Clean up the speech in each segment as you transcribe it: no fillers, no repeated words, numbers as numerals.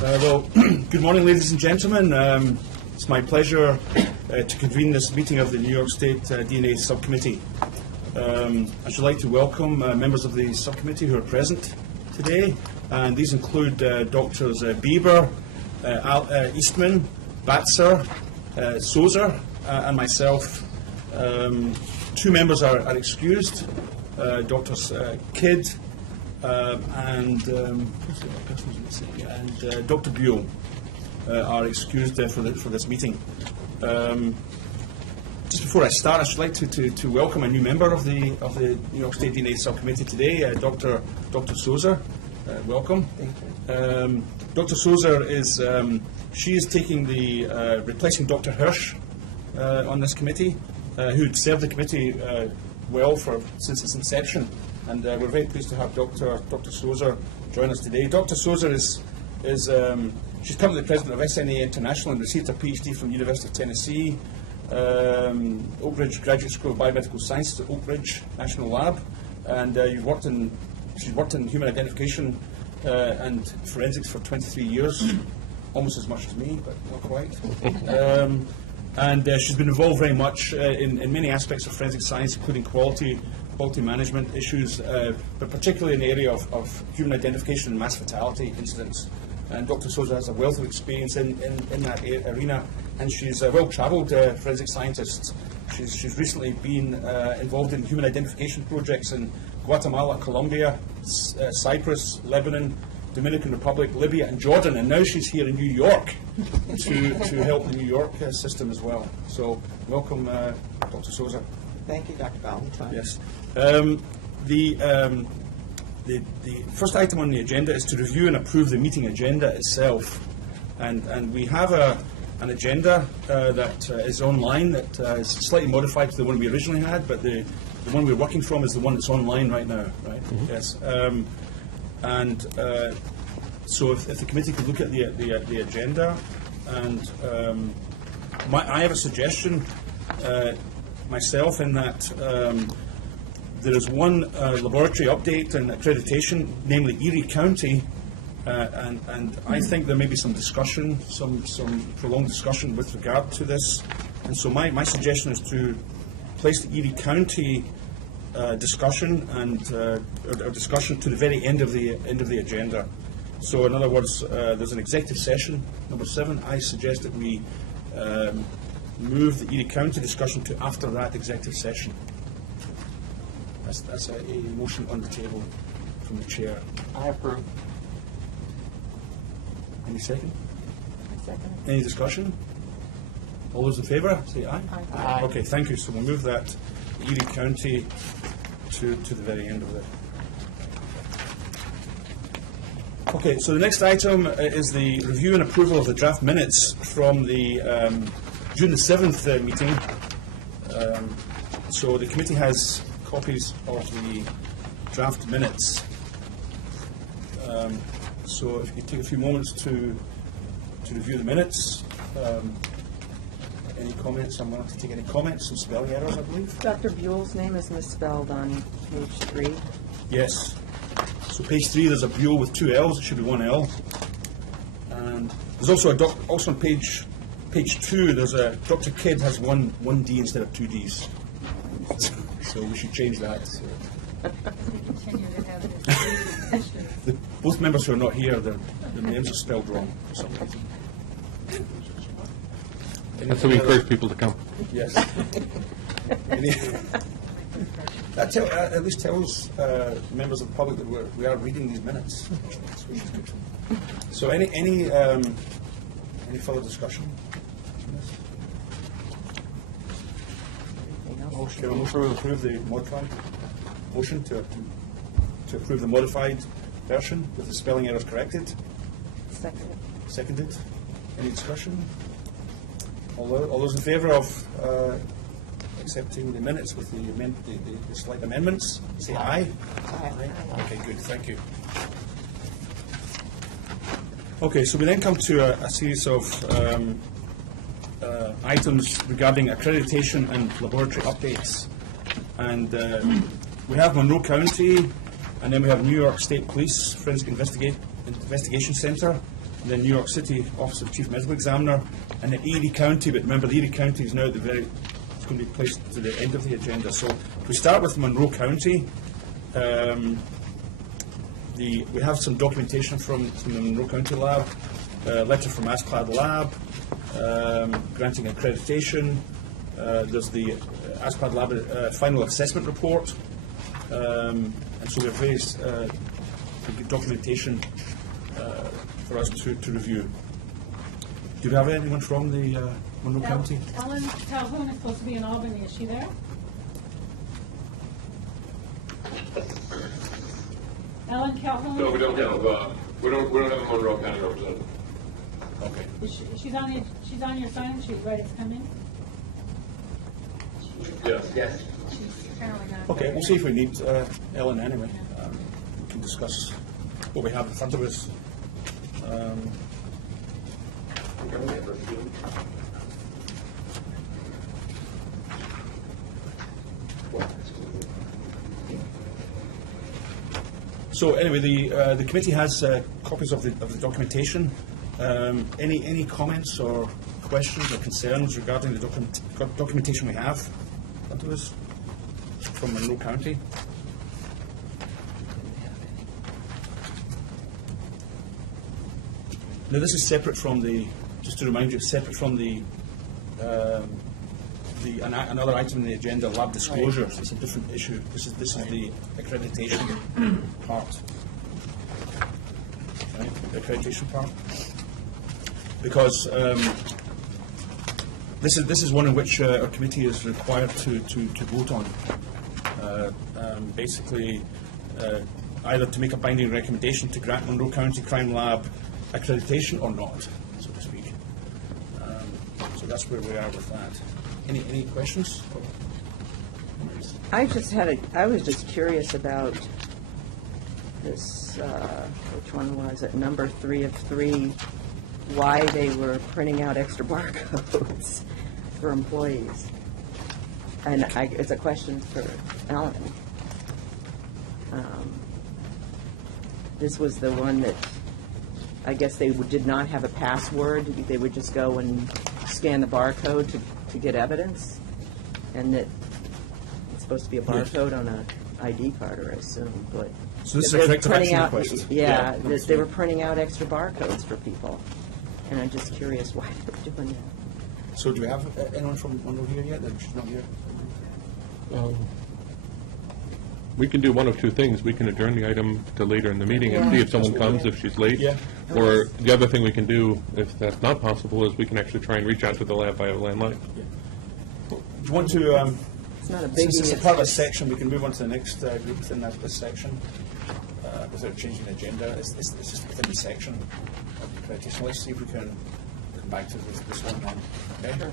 Well, good morning, ladies and gentlemen. It's my pleasure to convene this meeting of the New York State DNA Subcommittee. I should like to welcome members of the subcommittee who are present today, and these include Drs. Bieber, Eastman, Batzer, Sozer, and myself. Two members are excused, Drs. Kidd and Dr. Buell are excused for this meeting. Just before I start, I should like to welcome a new member of the New York State DNA Subcommittee today, Dr. Sozer. Welcome. Thank you. Dr. Sozer is she is taking the replacing Dr. Hirsch on this committee, who had served the committee well since its inception, and we're very pleased to have Dr. Sozer join us today. Dr. Sozer is she's currently the president of SNA International and received a PhD from the University of Tennessee, Oak Ridge Graduate School of Biomedical Sciences at Oak Ridge National Lab, and she's worked in human identification and forensics for 23 years, almost as much as me, but not quite. And she's been involved very much in many aspects of forensic science, including quality management issues, but particularly in the area of human identification and mass fatality incidents. And Dr. Sozer has a wealth of experience in that arena, and she's a well-travelled forensic scientist. She's recently been involved in human identification projects in Guatemala, Colombia, Cyprus, Lebanon, Dominican Republic, Libya, and Jordan, and now she's here in New York to help the New York system as well. So, welcome, Dr. Sozer. Thank you, Dr. Valentine. Yes. The first item on the agenda is to review and approve the meeting agenda itself, and we have an agenda that is online that is slightly modified to the one we originally had, but the one we're working from is the one that's online right now, right? Mm-hmm. Yes. So if the committee could look at the agenda, and I have a suggestion myself in that there is one laboratory update and accreditation, namely Erie County, and I think there may be some discussion, some prolonged discussion with regard to this, and so my suggestion is to place the Erie County discussion and or discussion to the very end of the agenda. So in other words, there's an executive session, number 7. I suggest that we move the Erie County discussion to after that executive session. That's a motion on the table from the chair. I approve. Any second? I second. Any discussion? All those in favour, say aye. Aye. Okay, thank you. So we'll move that Erie County to the very end of it. Okay, so the next item is the review and approval of the draft minutes from the June the 7th meeting. So the committee has copies of the draft minutes. So if you take a few moments to review the minutes. Any comments? I'm going to take any comments. Some spelling errors, I believe. Dr. Buell's name is misspelled on page 3. Yes. So page 3, there's a Buell with 2 L's. It should be 1 L. And there's also also on page 2. There's a Dr. Kidd has one D instead of 2 Ds. So we should change that. Both members who are not here, their names are spelled wrong for some reason. That's so we encourage people to come. Yes. That at least tells members of the public that we are reading these minutes, which is good. So any further discussion? Motion to approve the modified motion to approve the modified version with the spelling errors corrected. Seconded. Any discussion? All those in favour of accepting the minutes with the slight amendments, say aye. Aye. Okay, good. Thank you. Okay, so we then come to a series of items regarding accreditation and laboratory updates. And we have Monroe County, and then we have New York State Police Forensic Investigation Center, the New York City Office of Chief Medical Examiner, and then Erie County. But remember, the Erie County is now at the very, it's going to be placed to the end of the agenda. So if we start with Monroe County, we have some documentation from the Monroe County Lab, letter from ASCLD Lab, granting accreditation. There's the ASCLD Lab final assessment report, and so we have various documentation for us to review. Do we have anyone from the Monroe County? Ellen Calhoun is supposed to be in Albany. Is she there? Ellen Calhoun? No, we don't have we don't have a Monroe County representative. Okay. She's on your sign sheet, right? It's coming. Yes. She's apparently not. Okay, we'll see if we need Ellen anyway. We can discuss what we have in front of us. So anyway, the committee has copies of the documentation. Any comments or questions or concerns regarding the documentation we have in front of us from Monroe County? Now this is separate from the, just to remind you, it's separate from the another item in the agenda, lab disclosures. It's a different issue. This is the accreditation part. Right, the accreditation part. Because this is one in which our committee is required to vote on. Basically, either to make a binding recommendation to grant Monroe County Crime Lab accreditation or not, so to speak. So that's where we are with that. Any questions? I was just curious about this, which one was it, number 3 of 3, why they were printing out extra barcodes for employees. And it's a question for Ellen. This was the one that, I guess they did not have a password. They would just go and scan the barcode to get evidence, and that it's supposed to be a barcode on an ID card, or I assume. But So this is a corrective action out, request. Yeah, they were printing out extra barcodes for people, and I'm just curious why they're doing that. So do we have anyone from Monroe here yet? She's not here. We can do one of two things. We can adjourn the item to later in the meeting and Yeah. see if someone comes, if she's late. Yeah. Or the other thing we can do, if that's not possible, is we can actually try and reach out to the lab via landline. Do you want to, It's not a biggie. since it's a part of a section, we can move on to the next group within this section without changing the agenda. It's just within the section of the accreditation. Let's see if we can come back to this one then. Okay?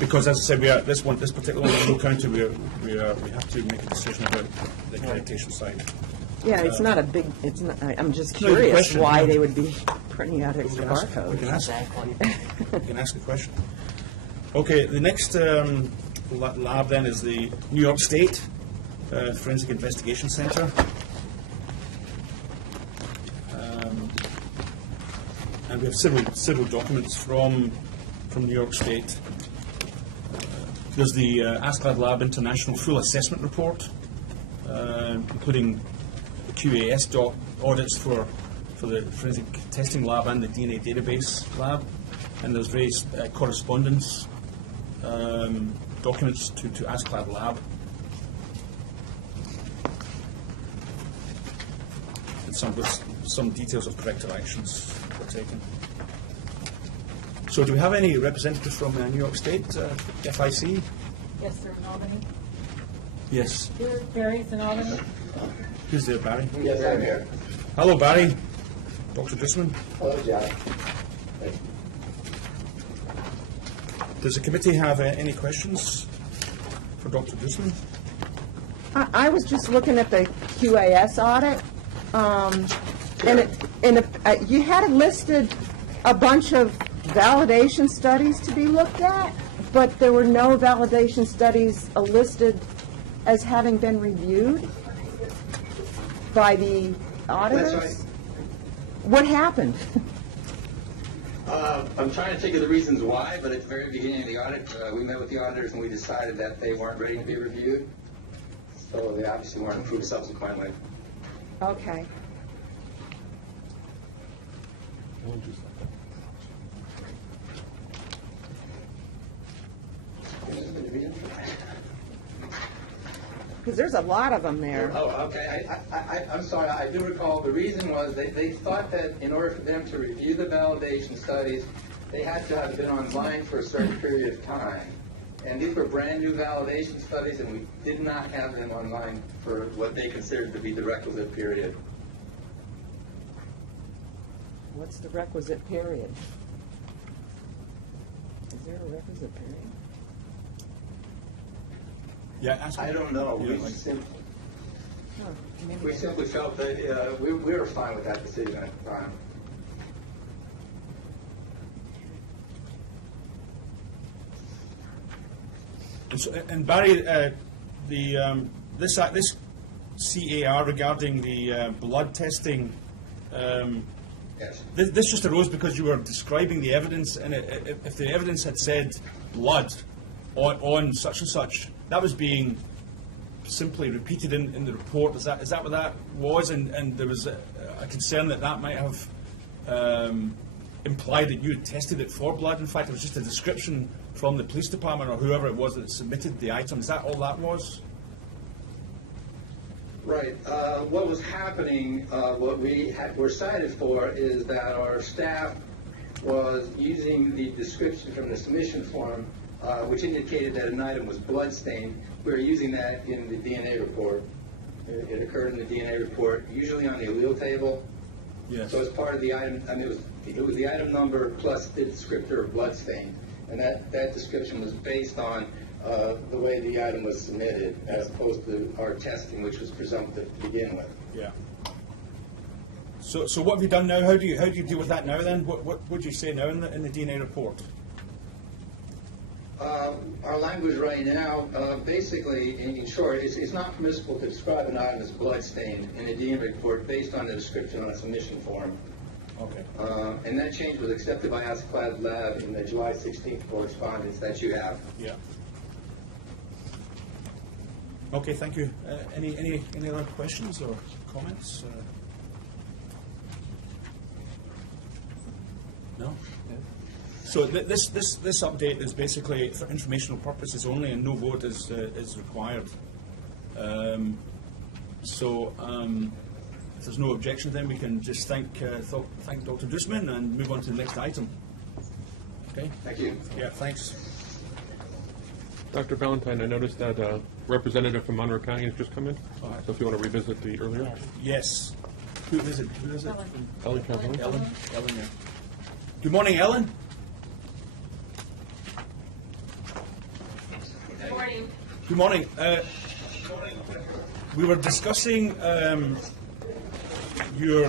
Because as I said, this particular one, Monroe County, we have to make a decision about the accreditation side. Yeah, it's not a big, it's not, I'm just No, the curious question, why yeah. they would be printing out We extra can ask barcodes. we can ask the question. Okay, the next lab then is the New York State Forensic Investigation Center. And we have several documents from New York State. There's the ASCLD Lab International Full Assessment Report, including the QAS audits for the Forensic Testing Lab and the DNA Database Lab. And there's various correspondence documents to ASCLD Lab. And with some details of corrective actions were taken. So do we have any representatives from New York State, FIC? Yes, they're in Albany. Yes. Barry's in Albany. Who's there, Barry? Yes, I'm here. Hello, Barry. Dr. Dussman. Hello, Jack. Does the committee have any questions for Dr. Dussman? I was just looking at the QAS audit, and you had listed a bunch of validation studies to be looked at, but there were no validation studies listed as having been reviewed. by the auditors? That's right. What happened? I'm trying to think of the reasons why, but at the very beginning of the audit, we met with the auditors and we decided that they weren't ready to be reviewed. So they obviously weren't approved subsequently. Okay. Because there's a lot of them there. Oh, okay. I'm sorry. I do recall the reason was they thought that in order for them to review the validation studies, they had to have been online for a certain period of time. And these were brand new validation studies, and we did not have them online for what they considered to be the requisite period. What's the requisite period? Is there a requisite period? Yeah, ask I don't know. Yeah, like- Huh, maybe We I- simply felt that we were fine with that decision at the time. And Barry, this CAR regarding the blood testing, Yes. this just arose because you were describing the evidence, and if the evidence had said blood on such and such, that was being simply repeated in the report. Is that what that was? And there was a concern that that might have implied that you had tested it for blood. In fact, it was just a description from the police department or whoever it was that submitted the item. Is that all that was? Right. What was happening, what we were cited for is that our staff was using the description from the submission form, which indicated that an item was bloodstained. We were using that in the DNA report. It occurred in the DNA report, usually on the allele table. Yes. So as part of the item, I mean, it was the item number plus the descriptor of bloodstained. And that description was based on the way the item was submitted, as opposed to our testing, which was presumptive to begin with. Yeah. So what have you done now? How do you deal with that now then? What do you say now in the DNA report? Our language right now, basically, in short, it's not permissible to describe an item as bloodstained in a DNA report based on the description on a submission form. Okay. And that change was accepted by Askeladd Lab in the July 16th correspondence that you have. Yeah. Okay, thank you. Any other questions or comments? No? So this update is basically for informational purposes only, and no vote is required. If there's no objection, then we can just thank Dr. Dusman and move on to the next item. Okay? Thank you. Yeah, thanks. Dr. Valentine, I noticed that a representative from Monroe County has just come in. All right. So if you want to revisit the earlier. Yes. Who is it? Ellen Calhoun. Ellen, yeah. Good morning, Ellen. Good morning. Good morning. We were discussing your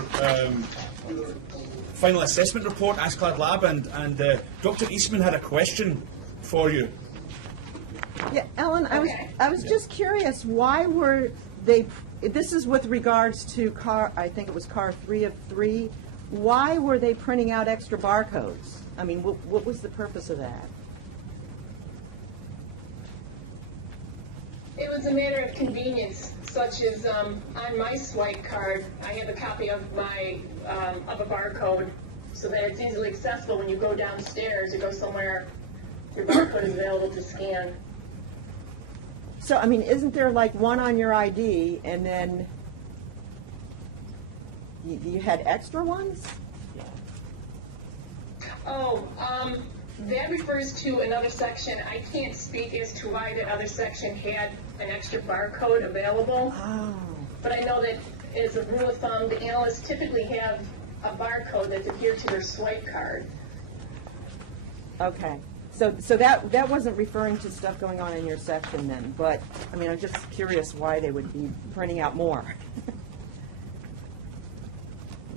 final assessment report, Askeladd Lab, and Dr. Eastman had a question for you. Yeah, Ellen, Okay. I was just curious, why were they, this is with regards to I think it was car 3 of 3, why were they printing out extra barcodes? I mean, what was the purpose of that? It was a matter of convenience, such as on my swipe card, I have a copy of my of a barcode, so that it's easily accessible when you go downstairs or go somewhere. Your barcode is available to scan. So, I mean, isn't there like one on your ID and then you had extra ones? Oh, that refers to another section. I can't speak as to why that other section had an extra barcode available, Oh, but I know that as a rule of thumb, the analysts typically have a barcode that's adhered to their swipe card. okay. So that wasn't referring to stuff going on in your section then, but, I mean, I'm just curious why they would be printing out more.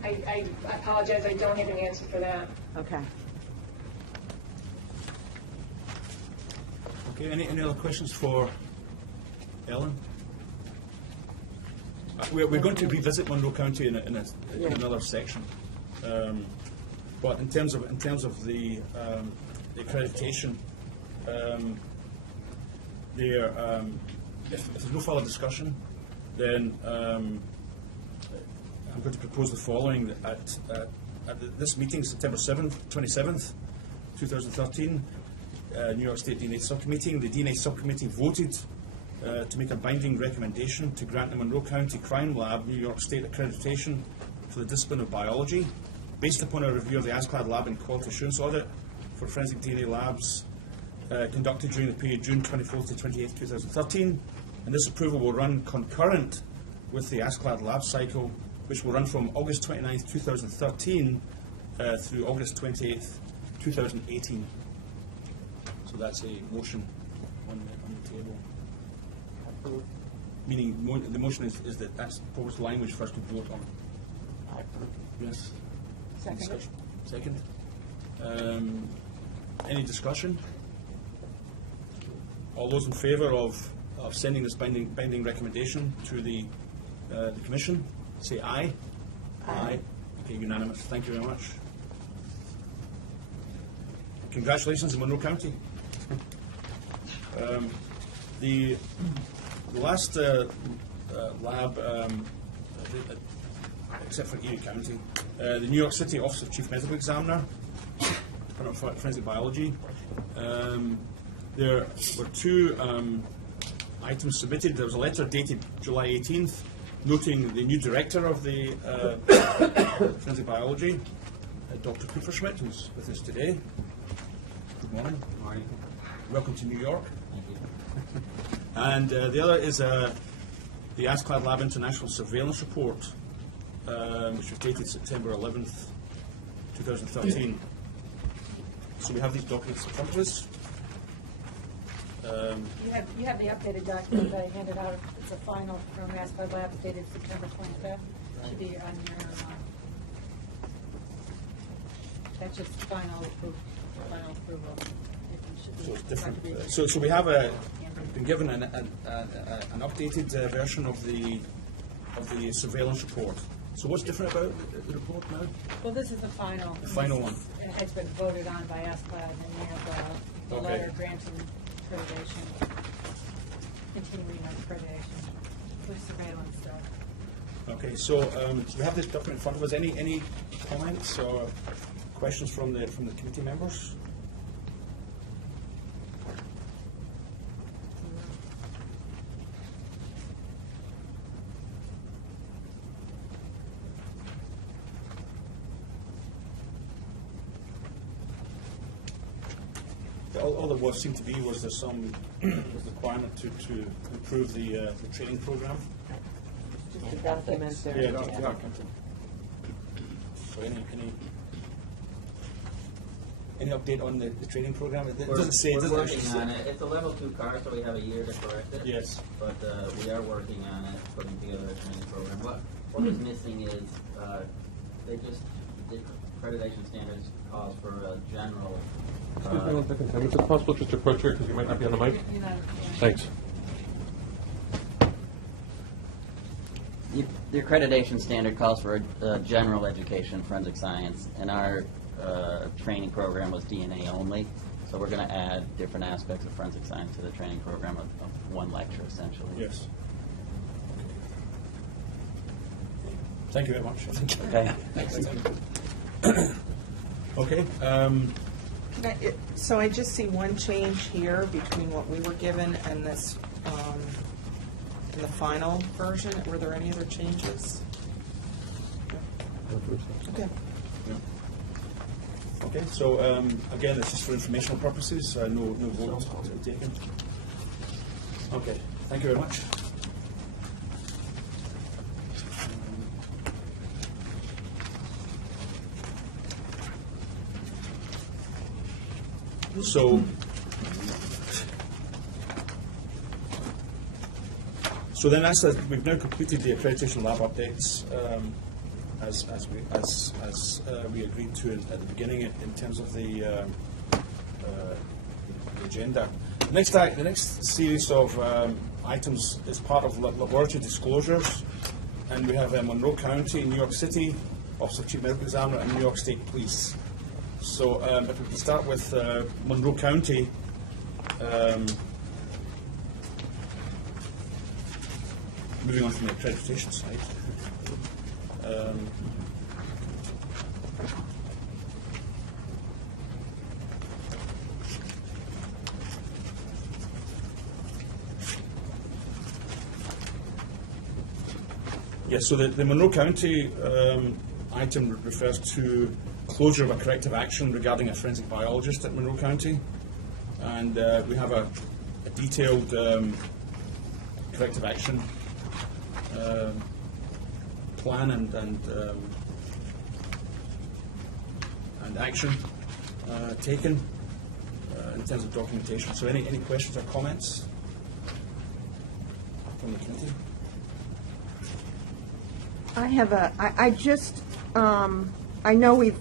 I apologize, I don't have an answer for that. Okay. Okay, any other questions for Ellen? We're going to revisit Monroe County in Yeah. another section. But in terms of the accreditation, if there's no further discussion, then I'm going to propose the following: at this meeting, September 27th, 2013, New York State DNA Subcommittee. The DNA Subcommittee voted to make a binding recommendation to grant the Monroe County Crime Lab New York State accreditation for the discipline of biology, based upon a review of the ASCLD Lab and Quality Assurance Audit for forensic DNA labs conducted during the period June 24th to 28th, 2013. And this approval will run concurrent with the ASCLD Lab cycle, which will run from August 29th, 2013 through August 28th, 2018. So that's a motion on the table. Meaning the motion is that that's proposed language for us to vote on. I approve. Yes. Second. Discussion? Second. Any discussion? All those in favour of sending this binding recommendation to the Commission, say aye. Aye. Okay, unanimous. Thank you very much. Congratulations in Monroe County. The last lab, except for Erie County, the New York City Office of Chief Medical Examiner, Department of Forensic Biology. There were two items submitted. There was a letter dated July 18th, noting the new director of the Forensic Biology, Dr. Kupferschmidt, who's with us today. Good morning. Good morning. Welcome to New York. Thank you. And the other is the ASCLD Lab International Surveillance Report, which was dated September 11th, 2013. So we have these documents in front of us. You have the updated document that I handed out. It's a final from ASPAD Labs dated September 25th. Should be on your, that's just final approval. It should be So it's different. recommended. So we have been given an updated version of the surveillance report. So what's different about the report now? Well, this is the final. The final one. It has been voted on by ASPAD, and we have the Okay. letter granting accreditation, continuing accreditation with surveillance stuff. Okay, so we have this document in front of us. Any comments or questions from the committee members? All there seemed to be was there some requirement to improve the training program. Just a document there. Yeah. So any update on the training program? It doesn't say. It We're doesn't working actually say. on it. It's a level 2 car, so we have a year to correct it. Yes. But we are working on it, putting together a training program. What is missing is the accreditation standards calls for a general. Excuse me 1 second, Tim. Is it possible just to approach here because you might not be on the mic? You know, Thanks. The accreditation standard calls for a general education, forensic science, and our training program was DNA only. So we're going to add different aspects of forensic science to the training program of one lecture, essentially. Yes. Thank you very much. Okay. Okay. So I just see one change here between what we were given and this, in the final version. Were there any other changes? Okay. Okay. So again, it's just for informational purposes. No votes to be taken. Okay. Thank you very much. So then, we've now completed the accreditation lab updates as we agreed to at the beginning in terms of the agenda. The next series of items is part of laboratory disclosures. and we have Monroe County, New York City, Office of Chief Medical Examiner, and New York State Police. So if we can start with Monroe County, moving on from the accreditation side. Yes, so the Monroe County item refers to closure of a corrective action regarding a forensic biologist at Monroe County. And we have a detailed corrective action plan and action taken in terms of documentation. So any questions or comments from the committee? I know we've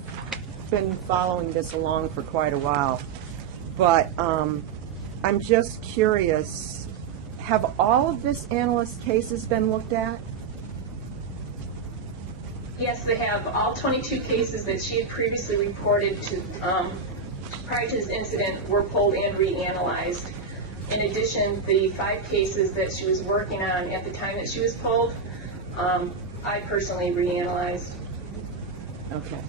been following this along for quite a while, but I'm just curious, have all of this analyst cases been looked at? Yes, they have. All 22 cases that she had previously reported to prior to this incident were pulled and reanalyzed. In addition, the 5 cases that she was working on at the time that she was pulled, I personally reanalyzed. Okay.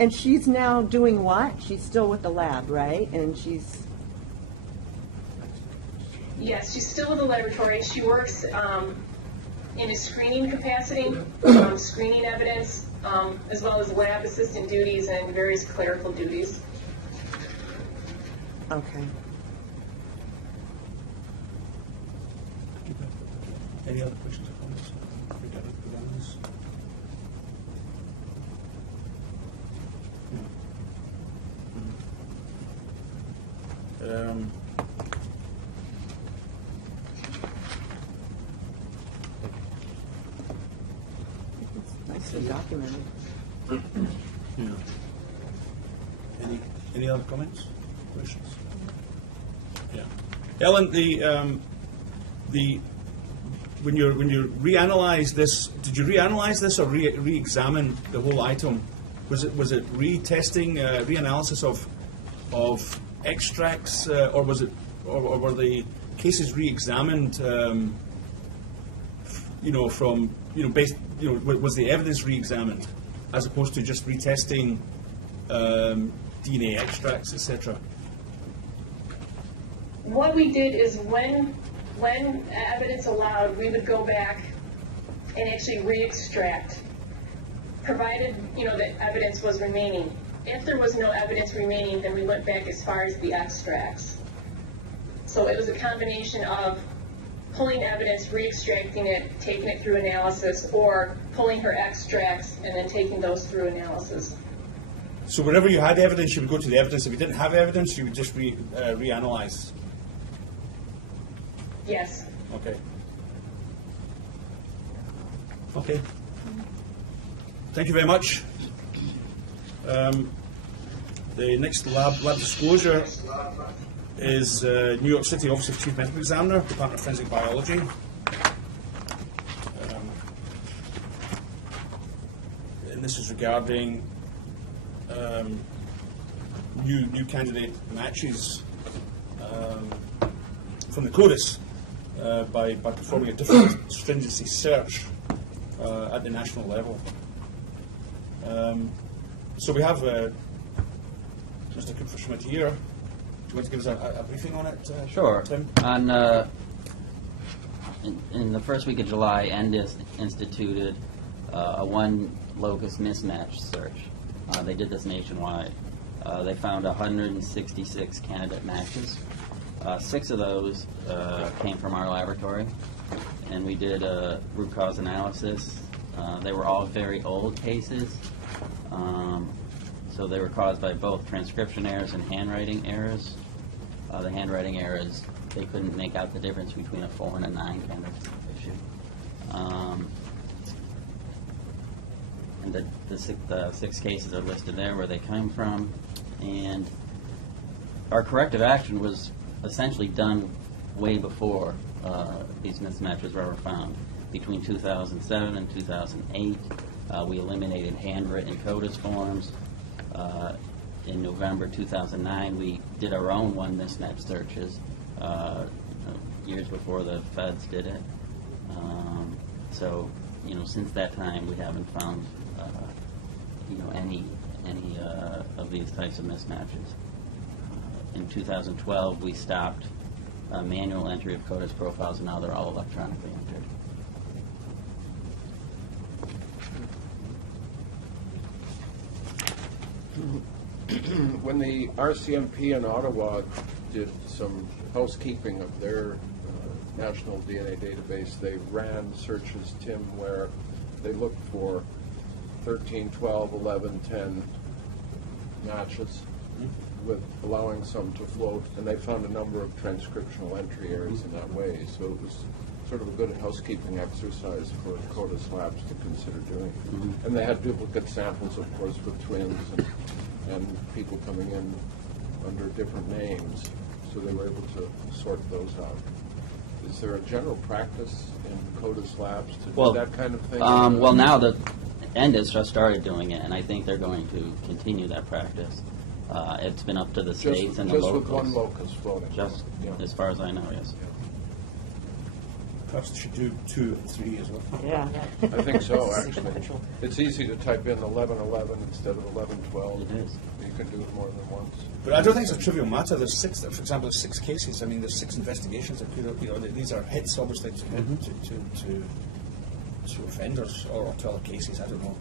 And she's now doing what? She's still with the lab, right? And she's... Yes, she's still in the laboratory. She works in a screening capacity, screening evidence, as well as lab assistant duties and various clerical duties. Okay. Any other questions or comments regarding this? Nicely documented. Yeah. Any other comments, questions? Yeah, Ellen, when you reanalyze this, did you reanalyze this or re-examine the whole item? Was it retesting, reanalysis of extracts, or was it, or were the cases re-examined? Was the evidence re-examined as opposed to just retesting DNA extracts, etc.? What we did is when evidence allowed, we would go back and actually re-extract, provided that evidence was remaining. If there was no evidence remaining, then we went back as far as the extracts. So it was a combination of pulling evidence, re-extracting it, taking it through analysis, or pulling her extracts and then taking those through analysis. So whenever you had evidence, you would go to the evidence. If you didn't have evidence, you would just reanalyze. Yes. Okay. Okay. Thank you very much. The next lab disclosure is New York City Office of Chief Medical Examiner, Department of Forensic Biology. And this is regarding new candidate matches from the CODIS by performing a different stringency search at the national level. So we have Mr. Kupferschmidt here. Do you want to give us a briefing on it, Sure. Tim? In the first week of July, NDIS instituted a one locus mismatch search. They did this nationwide. They found 166 candidate matches. 6 of those came from our laboratory, and we did a root cause analysis. They were all very old cases, so they were caused by both transcription errors and handwriting errors. The handwriting errors, they couldn't make out the difference between a 4 and a 9 kind of issue. And the 6 cases are listed there where they come from. And our corrective action was essentially done way before these mismatches were ever found. Between 2007 and 2008, we eliminated handwritten CODIS forms. In November 2009, we did our own one mismatch searches years before the feds did it. So, since that time, we haven't found, any of these types of mismatches. In 2012, we stopped manual entry of CODIS profiles, and now they're all electronically entered. When the RCMP in Ottawa did some housekeeping of their national DNA database, they ran searches, Tim, where they looked for 13, 12, 11, 10 matches, with allowing some to float, and they found a number of transcriptional entry errors in that way. So it was sort of a good housekeeping exercise for CODIS labs to consider doing. And they had duplicate samples, of course, with twins and people coming in under different names, so they were able to sort those out. Is there a general practice in CODIS labs to do that kind of thing? Well, now the ENDIS just started doing it, and I think they're going to continue that practice. It's been up to the states and the locals. Just with one locus floating? Just as far as I know, yes. Perhaps they should do 2 and 3 as well. Yeah. I think so, actually. It's easy to type in 1111 instead of 1112. It is. You can do it more than once. But I don't think it's a trivial matter. There's 6, for example, there's 6 cases. I mean, there's 6 investigations that could, these are hits, obviously, to offenders or to other cases. I don't know.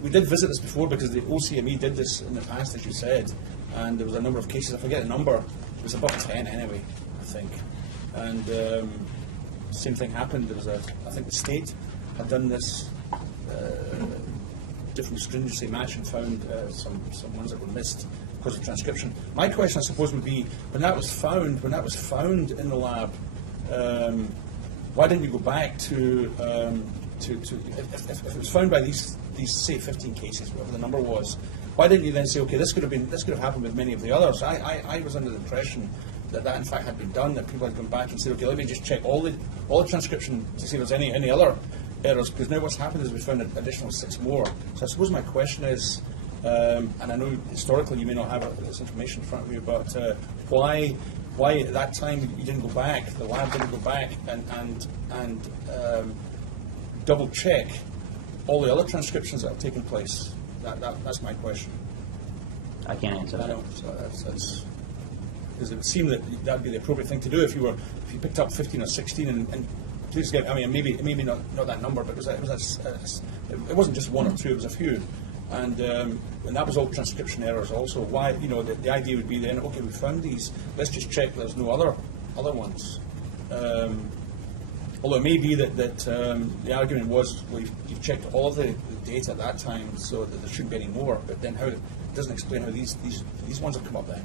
We did visit this before because the OCME did this in the past, as you said, and there was a number of cases. I forget the number. It was above 10 anyway, I think. And same thing happened. There was I think the state had done this different stringency match and found some ones that were missed because of transcription. My question, I suppose, would be when that was found in the lab, why didn't you go back to if it was found by these say 15 cases, whatever the number was, why didn't you then say, okay, this could have happened with many of the others? I was under the impression that in fact had been done, that people had gone back and said, okay, let me just check all the transcription to see if there's any other errors, because now what's happened is we found an additional 6 more. So I suppose my question is, and I know historically you may not have this information in front of you, but why at that time you didn't go back, the lab didn't go back and double check all the other transcriptions that have taken place? That's my question. I can't answer that. I know. So that's because it would seem that would be the appropriate thing to do if you picked up 15 or 16 and please get. I mean, maybe not that number, but it wasn't just 1 or 2. It was a few, and that was all transcription errors also. Why? The idea would be then, okay, we found these. Let's just check there's no other ones. Although it may be that the argument was, well, you've checked all of the data at that time, so that there shouldn't be any more. But then it doesn't explain how these ones have come up then.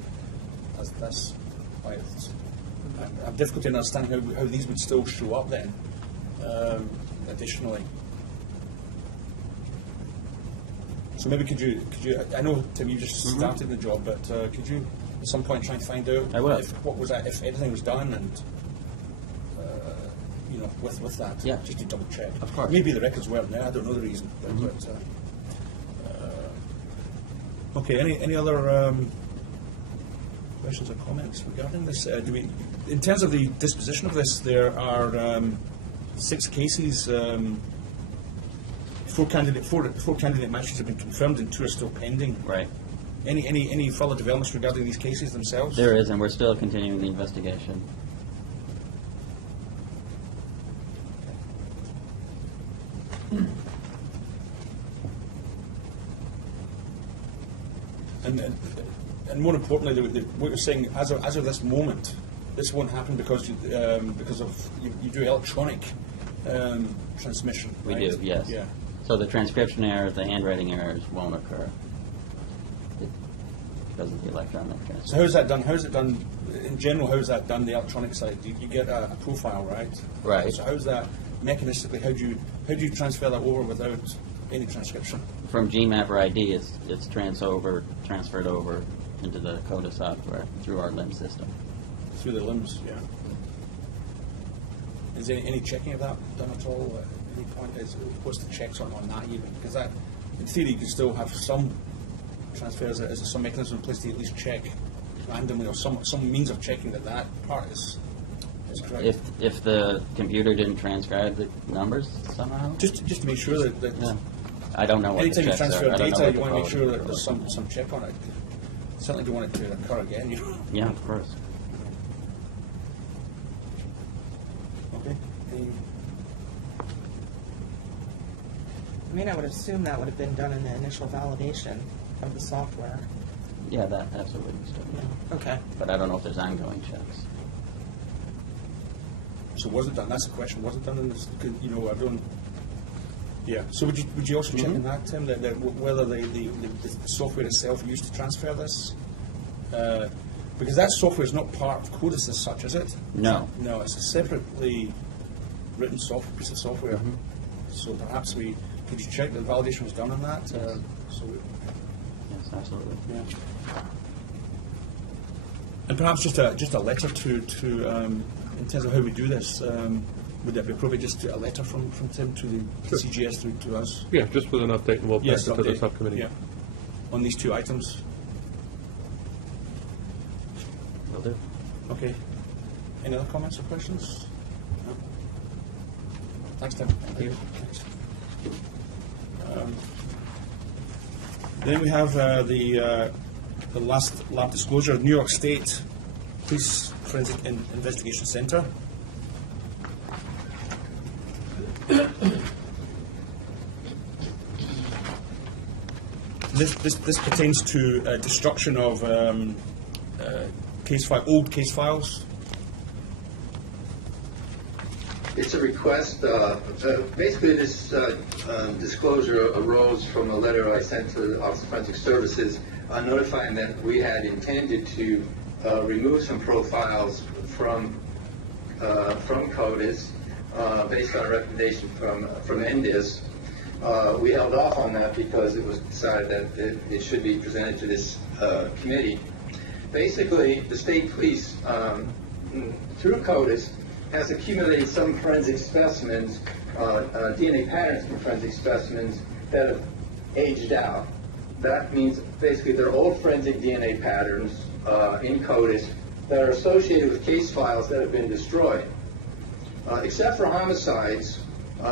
That's why I have difficulty in understanding how these would still show up then, additionally. So maybe could you? I know, Tim, you just started the job, but could you at some point try and find out if anything was done and with that, just to double check. Of course. Maybe the records weren't there. I don't know the reason. Okay. Any other questions or comments regarding this? In terms of the disposition of this, there are 6 cases. 4 candidate matches have been confirmed, and 2 are still pending. Right. Any further developments regarding these cases themselves? There is, and we're still continuing the investigation. And more importantly, what you're saying, as of this moment, this won't happen because you do electronic transmission. We right? do, yes. Yeah. So the transcription errors, the handwriting errors won't occur because of the electronic transmission. So how's that done? How's it done in general? How's that done? The electronic side, you get a profile, right? Right. So how's that mechanistically, how do you transfer that over without any transcription? From GMAP or ID, it's transferred over into the CODA software through our LIMS system. Through the limbs, yeah. Is there any checking of that done at all? At any point, what's the checks on that even? Because that, in theory, you could still have some transfers. Is there some mechanism in place to at least check randomly, or some means of checking that part is correct? If the computer didn't transcribe the numbers somehow? Just to make sure that Yeah. I don't know what the anytime you checks transfer are. I don't know data, what you the want to make quality sure that is. there's some check on it. Certainly don't want it to occur again. Yeah, of course. Okay. I mean, I would assume that would have been done in the initial validation of the software. Yeah, that absolutely is done. Yeah. Okay. But I don't know if there's ongoing checks. So was it done? That's the question. Was it done in this? I don't. Yeah. So would you also check on that, Tim, that whether the software itself used to transfer this? Because that software is not part of CODIS as such, is it? No. No, it's a separately written piece of software. So perhaps could you check that validation was done on that? Yes, absolutely. Yeah. And perhaps just a letter to in terms of how we do this. Would that be appropriate? Just a letter from Tim to the CGS through to us. Yeah, just with an update, and we'll pass it to the update. subcommittee. Yeah. On these two items. Will do. Okay. Any other comments or questions? No? Thanks, Tim. Thank you. Thanks. Then we have the last lab disclosure, New York State Police Forensic Investigation Center. This pertains to destruction of old case files. It's a request. Basically, this disclosure arose from a letter I sent to the Office of Forensic Services notifying that we had intended to remove some profiles from CODIS based on a recommendation from NDIS. We held off on that because it was decided that it should be presented to this committee. Basically, the state police, through CODIS, has accumulated some forensic specimens, DNA patterns from forensic specimens that have aged out. That means basically they're old forensic DNA patterns in CODIS that are associated with case files that have been destroyed. Except for homicides,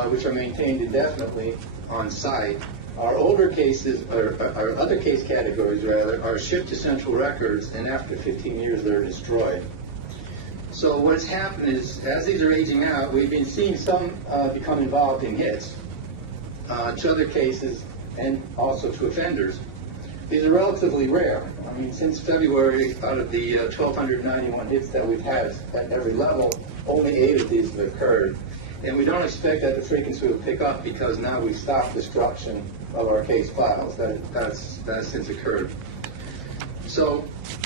which are maintained indefinitely on site, our older cases, or our other case categories rather, are shipped to central records, and after 15 years they're destroyed. So what's happened is, as these are aging out, we've been seeing some become involved in hits to other cases and also to offenders. These are relatively rare. I mean, since February, out of the 1,291 hits that we've had at every level, only 8 of these have occurred. And we don't expect that the frequency will pick up because now we've stopped destruction of our case files. That has since occurred. So,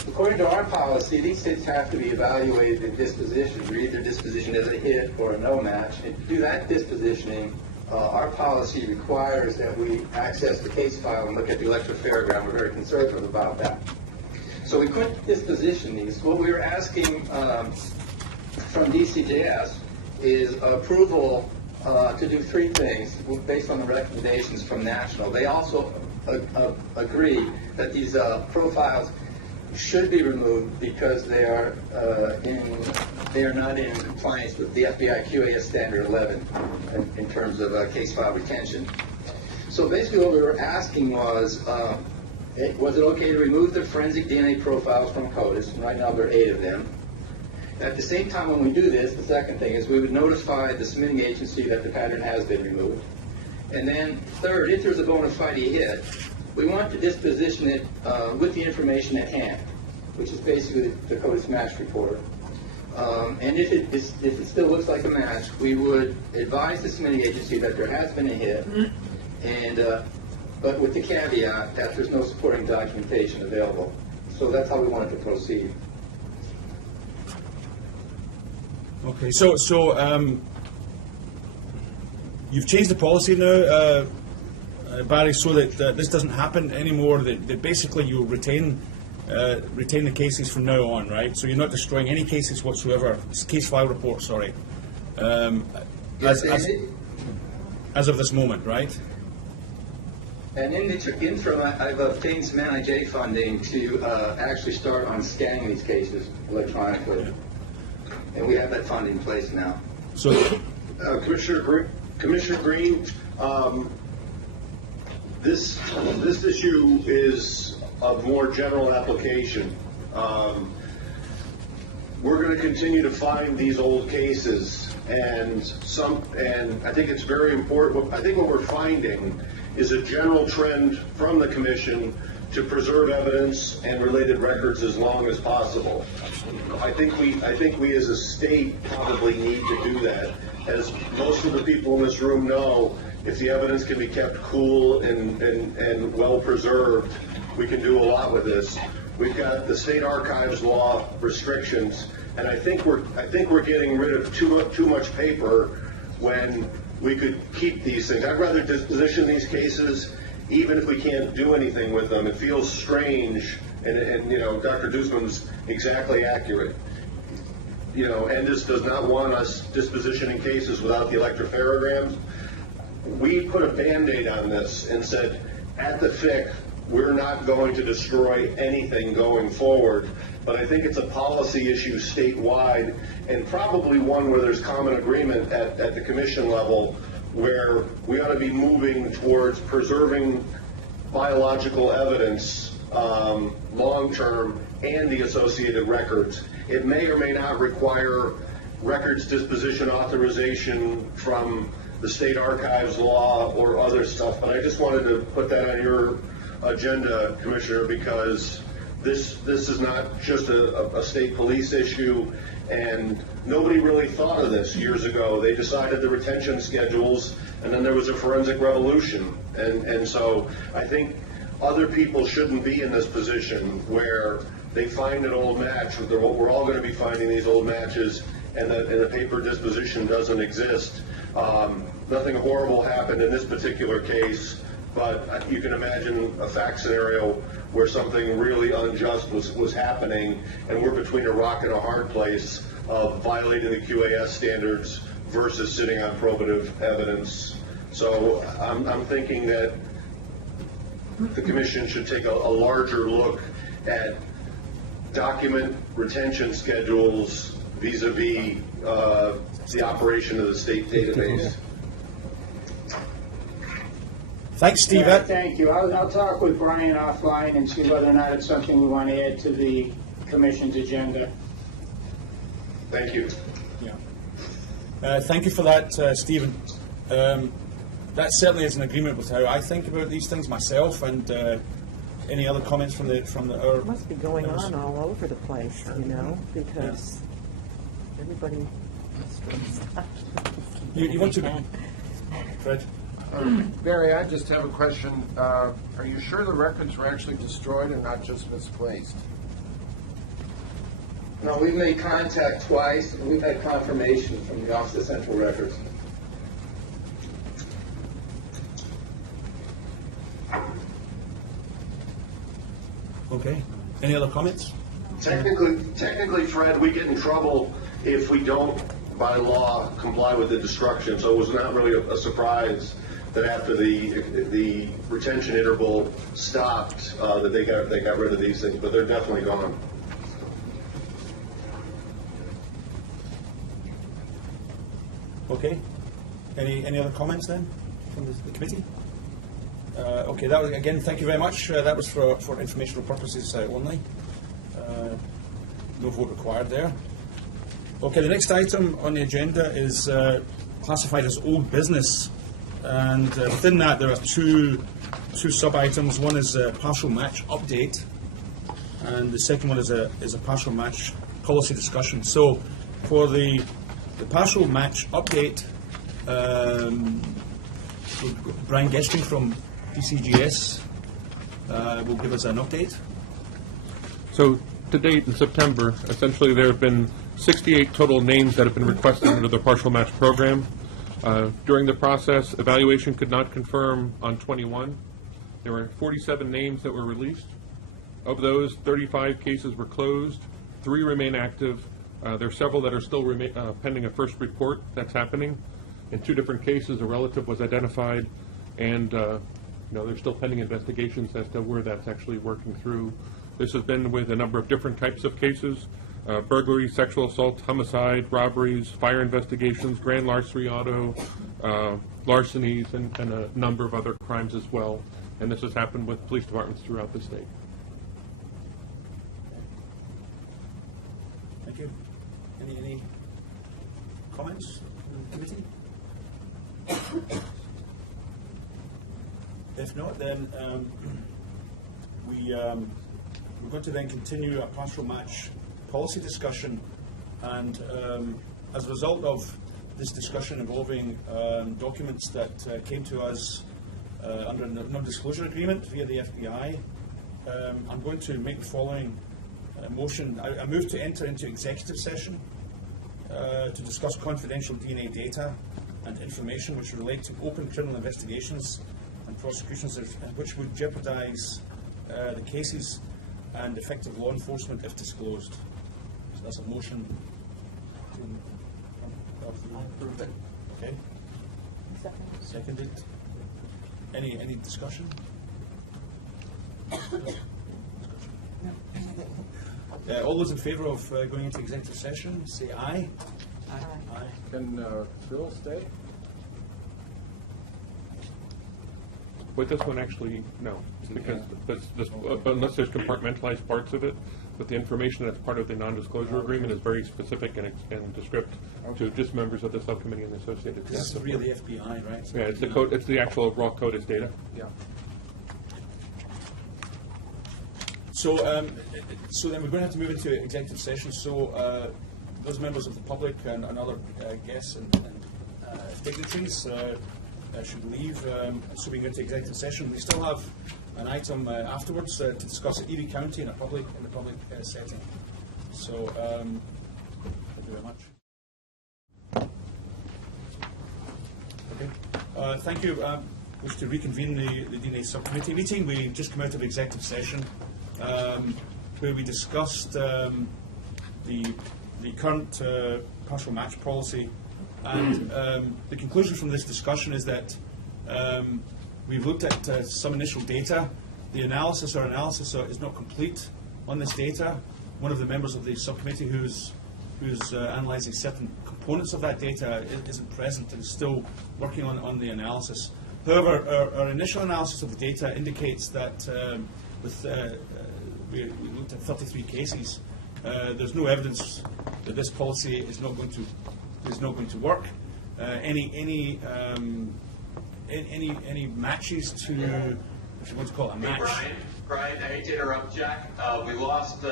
according to our policy, these hits have to be evaluated in dispositions. They're either dispositioned as a hit or a no match. And to do that dispositioning, our policy requires that we access the case file and look at the electropharogram. We're very conservative about that. So we couldn't disposition these. What we were asking from DCJS is approval to do 3 things based on the recommendations from National. They also agree that these profiles should be removed because they are not in compliance with the FBI QAS Standard 11 in terms of case file retention. So basically what we were asking was it okay to remove the forensic DNA profiles from CODIS? And right now there are 8 of them. At the same time when we do this, the second thing is we would notify the submitting agency that the pattern has been removed. And then third, if there's a bona fide hit, we want to disposition it with the information at hand, which is basically the CODIS match report. And if it still looks like a match, we would advise the submitting agency that there has been a hit, and but with the caveat that there's no supporting documentation available. So that's how we wanted to proceed. Okay, so you've changed the policy now, Barry, so that this doesn't happen anymore. That basically you retain the cases from now on, right? So you're not destroying any cases whatsoever. It's case file report, sorry. Yes, As of this moment, right? and in the interim, I've obtained some NIJ funding to actually start on scanning these cases electronically. And we have that fund in place now. So, Commissioner Green, this issue is of more general application. We're going to continue to find these old cases, and I think it's very important. I think what we're finding is a general trend from the Commission to preserve evidence and related records as long as possible. I think we as a state probably need to do that. As most of the people in this room know, if the evidence can be kept cool and well preserved, we can do a lot with this. We've got the state archives law restrictions, and I think we're getting rid of too much paper when we could keep these things. I'd rather disposition these cases even if we can't do anything with them. It feels strange, and you know, Dr. Dusman's exactly accurate. You know, Endis does not want us dispositioning cases without the electropherograms. We put a Band-Aid on this and said, at the FIC, we're not going to destroy anything going forward. But I think it's a policy issue statewide, and probably one where there's common agreement at the commission level, where we ought to be moving towards preserving biological evidence long-term and the associated records. It may or may not require records disposition authorization from the state archives law or other stuff, but I just wanted to put that on your agenda, Commissioner, because this is not just a state police issue, and nobody really thought of this years ago. They decided the retention schedules, and then there was a forensic revolution, and so I think other people shouldn't be in this position where they find an old match. We're all going to be finding these old matches, and the paper disposition doesn't exist. Nothing horrible happened in this particular case, but you can imagine a fact scenario where something really unjust was happening, and we're between a rock and a hard place of violating the QAS standards versus sitting on probative evidence. So I'm thinking that the Commission should take a larger look at document retention schedules vis-a-vis the operation of the state database. thanks, Steve. Yeah, thank you. I'll talk with Brian offline and see whether or not it's something we want to add to the commission's agenda. Thank you. Yeah. Thank you for that, Stephen. That certainly is an agreement with how I think about these things myself. And any other comments from the It must be going on all over the place, you know, because everybody destroys stuff. You want to, Fred? Barry, I just have a question. Are you sure the records were actually destroyed and not just misplaced? No, we've made contact twice, and we've had confirmation from the Office of Central Records. Okay. Any other comments? Technically, Fred, we get in trouble if we don't, by law, comply with the destruction. So it was not really a surprise that after the retention interval stopped, that they got rid of these things. But they're definitely gone. Okay. Any other comments then from the committee? Okay, that was, again, thank you very much. That was for informational purposes only. No vote required there. Okay, the next item on the agenda is classified as old business, and within that there are two sub-items. One is a partial match update, and the second one is a partial match policy discussion. So, for the partial match update, Brian Gesting from DCGS will give us an update. So to date in September, essentially there have been 68 total names that have been requested under the partial match program. During the process, evaluation could not confirm on 21. There were 47 names that were released. Of those, 35 cases were closed, 3 remain active. There are several that are still pending a first report that's happening. In 2 different cases, a relative was identified, and they're still pending investigations as to where that's actually working through. This has been with a number of different types of cases: burglary, sexual assault, homicide, robberies, fire investigations, grand larceny, auto, larcenies, and a number of other crimes as well. And this has happened with police departments throughout the state. Thank you. Any comments from the committee? If not, then we're going to then continue our pastoral match policy discussion, and as a result of this discussion involving documents that came to us under a non-disclosure agreement via the FBI, I'm going to make the following motion. I move to enter into executive session to discuss confidential DNA data and information which relate to open criminal investigations and prosecutions which would jeopardize the cases and effective law enforcement if disclosed. So that's a motion. I'll approve it. Okay. Seconded. Any discussion? All those in favour of going into executive session, say aye. Aye. Can Bill stay? With this one, actually, no, because unless there's compartmentalized parts of it, but the information that's part of the non-disclosure agreement is very specific and descript to just members of the subcommittee and the associated staff. This is via the FBI, right? Yeah, it's the code. It's the actual raw CODIS data. Yeah. So, so then we're going to have to move into executive session. So, those members of the public and other guests and dignitaries should leave. So we can go into executive session. We still have an item afterwards to discuss Erie County in the public setting. So, thank you very much. Okay. Thank you. Wish to reconvene the DNA subcommittee meeting. We just come out of executive session where we discussed the current partial match policy, and the conclusion from this discussion is that we've looked at some initial data. The analysis is not complete on this data. One of the members of the subcommittee who's analysing certain components of that data isn't present and is still working on the analysis. However, our initial analysis of the data indicates that we looked at 33 cases. There's no evidence that this policy is not going to work. Any matches to, if you want to call it a match. Hey, Brian, I hate to interrupt, Jack. We lost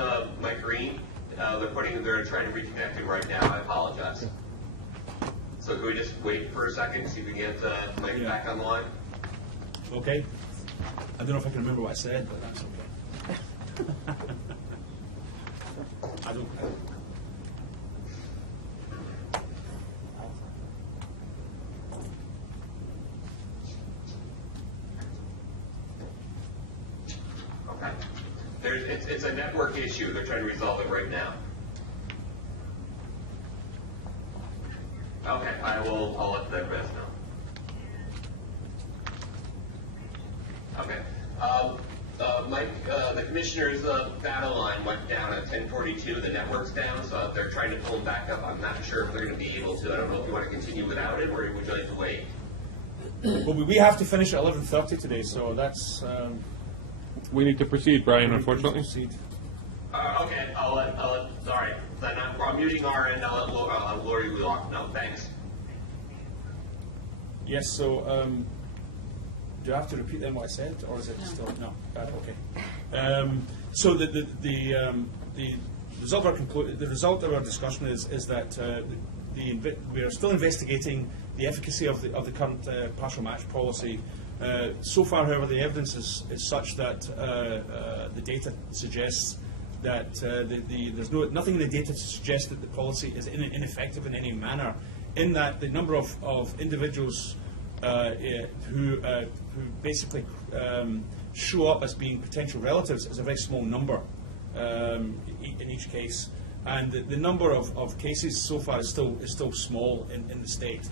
Mike Green. They're trying to reconnect him right now. I apologize. So can we just wait for a second and see if we can get Mike back on the line? Okay. I don't know if I can remember what I said, but that's okay. I don't. Okay. It's a network issue. They're trying to resolve it right now. Okay, I'll let the rest know. Okay. Mike, the commissioner's battle line went down at 10:42. The network's down, so they're trying to pull it back up. I'm not sure if they're going to be able to. I don't know if you want to continue without it, or would you like to wait? Well, we have to finish at 11:30 today, so that's. We need to proceed, Brian, unfortunately. Proceed. Okay, sorry. I'm muting our end. I'll let Lori off. No, thanks. Yes, so do I have to repeat then what I said, or is it still no? Okay. So the result of our discussion is that we are still investigating the efficacy of the current partial match policy. So far, however, the evidence is such that the data suggests that there's nothing in the data to suggest that the policy is ineffective in any manner. in that the number of individuals who basically show up as being potential relatives is a very small number in each case, and the number of cases so far is still small in the state.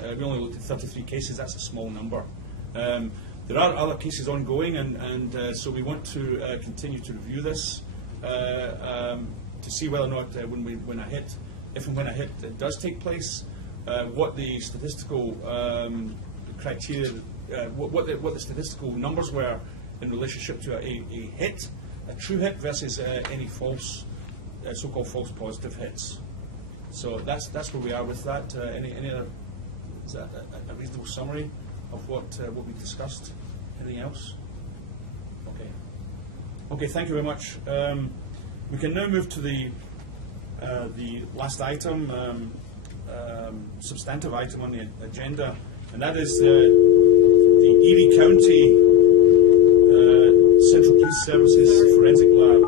We only looked at 33 cases. That's a small number. There are other cases ongoing, and so we want to continue to review this to see whether or not when a hit does take place, what the statistical criteria, what the statistical numbers were in relationship to a hit, a true hit versus any false, so-called false positive hits. So that's where we are with that. Any other? Is that a reasonable summary of what we discussed? Anything else? Okay. Okay. Thank you very much. We can now move to the last item, substantive item on the agenda, and that is the Erie County Central Police Services Forensic Lab.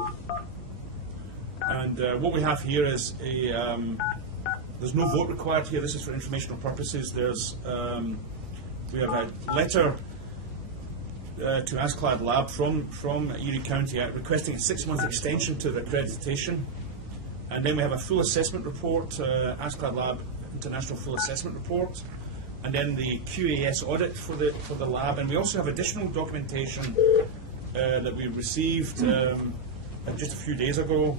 And what we have here is there's no vote required here. This is for informational purposes. We have a letter to Asclad Lab from Erie County requesting a 6-month extension to the accreditation. And then we have a full assessment report, Asclad Lab International Full Assessment Report, and then the QAS audit for the lab. And we also have additional documentation that we received just a few days ago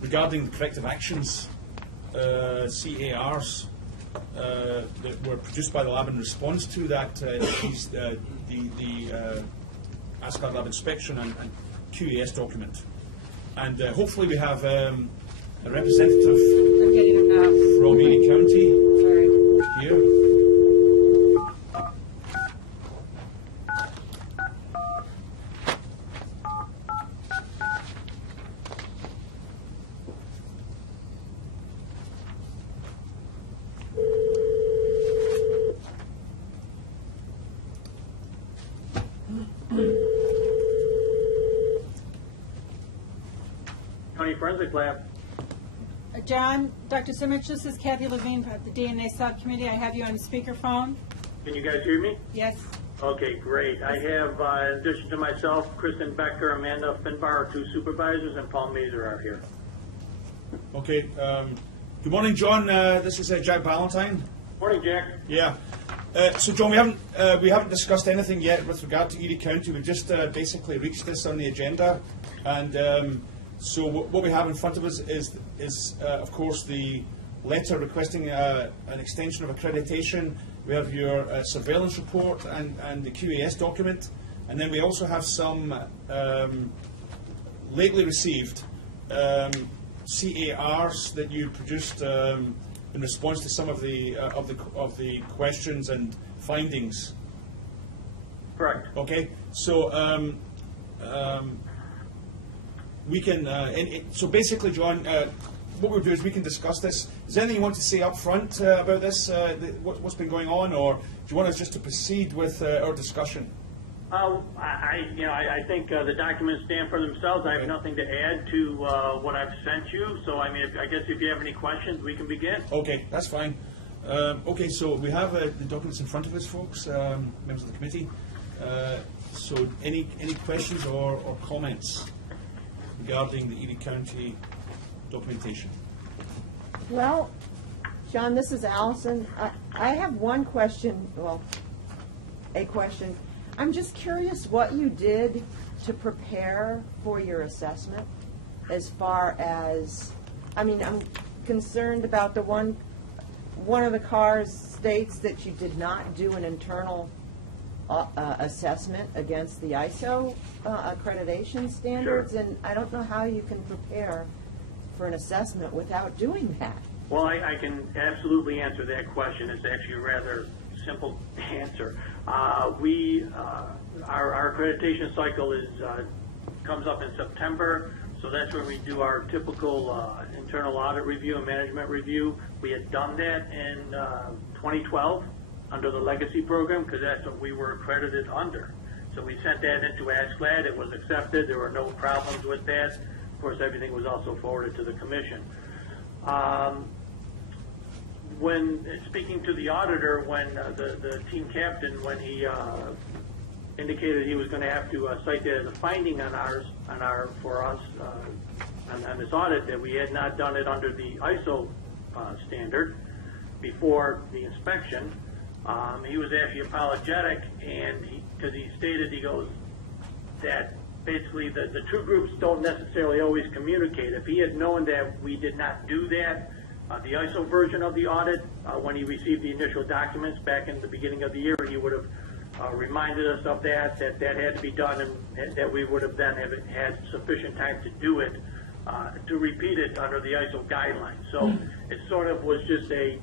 regarding corrective actions, CARs, that were produced by the lab in response to that the Asclad Lab inspection and QAS document. And hopefully we have a representative from Erie County here. Forensic Lab. John, Dr. Simich, this is Kathy Levine at the DNA Subcommittee. I have you on speakerphone. Can you guys hear me? Yes. Okay, great. I have, in addition to myself, Kristen Becker, Amanda Finbar, our 2 supervisors, and Paul Mazer are here. Okay. Good morning, John. This is Jack Ballantyne. Morning, Jack. Yeah. So, John, we haven't discussed anything yet with regard to Erie County. We've just basically reached this on the agenda, and so what we have in front of us is of course, the letter requesting an extension of accreditation. We have your surveillance report and the QAS document, and then we also have some lately received CARs that you produced in response to some of the questions and findings. Correct. Okay. So. We can, so basically, John, what we'll do is we can discuss this. Is there anything you want to say up front about this, what's been going on, or do you want us just to proceed with our discussion? I think the documents stand for themselves. I have nothing to add to what I've sent you. So, I mean, I guess if you have any questions, we can begin. Okay, that's fine. Okay, so we have the documents in front of us, folks, members of the committee. So, any questions or comments regarding the Erie County documentation? Well, John, this is Allison. I have one question, well, a question. I'm just curious what you did to prepare for your assessment as far as, I mean, I'm concerned about the one of the cars states that you did not do an internal assessment against the ISO accreditation standards, Sure. And I don't know how you can prepare for an assessment without doing that. Well, I can absolutely answer that question. It's actually a rather simple answer. Our accreditation cycle comes up in September, so that's when we do our typical internal audit review and management review. We had done that in 2012 under the legacy program because that's what we were accredited under. So we sent that into Asclad. It was accepted. There were no problems with that. Of course, everything was also forwarded to the commission. when speaking to the auditor, when the team captain, when he indicated he was going to have to cite that as a finding on for us on this audit, that we had not done it under the ISO standard before the inspection. He was actually apologetic, and because he stated, he goes, that basically the two groups don't necessarily always communicate. If he had known that we did not do that, the ISO version of the audit, when he received the initial documents back in the beginning of the year, he would have reminded us of that had to be done, and that we would have then had sufficient time to do it, to repeat it under the ISO guidelines. So it sort of was just a,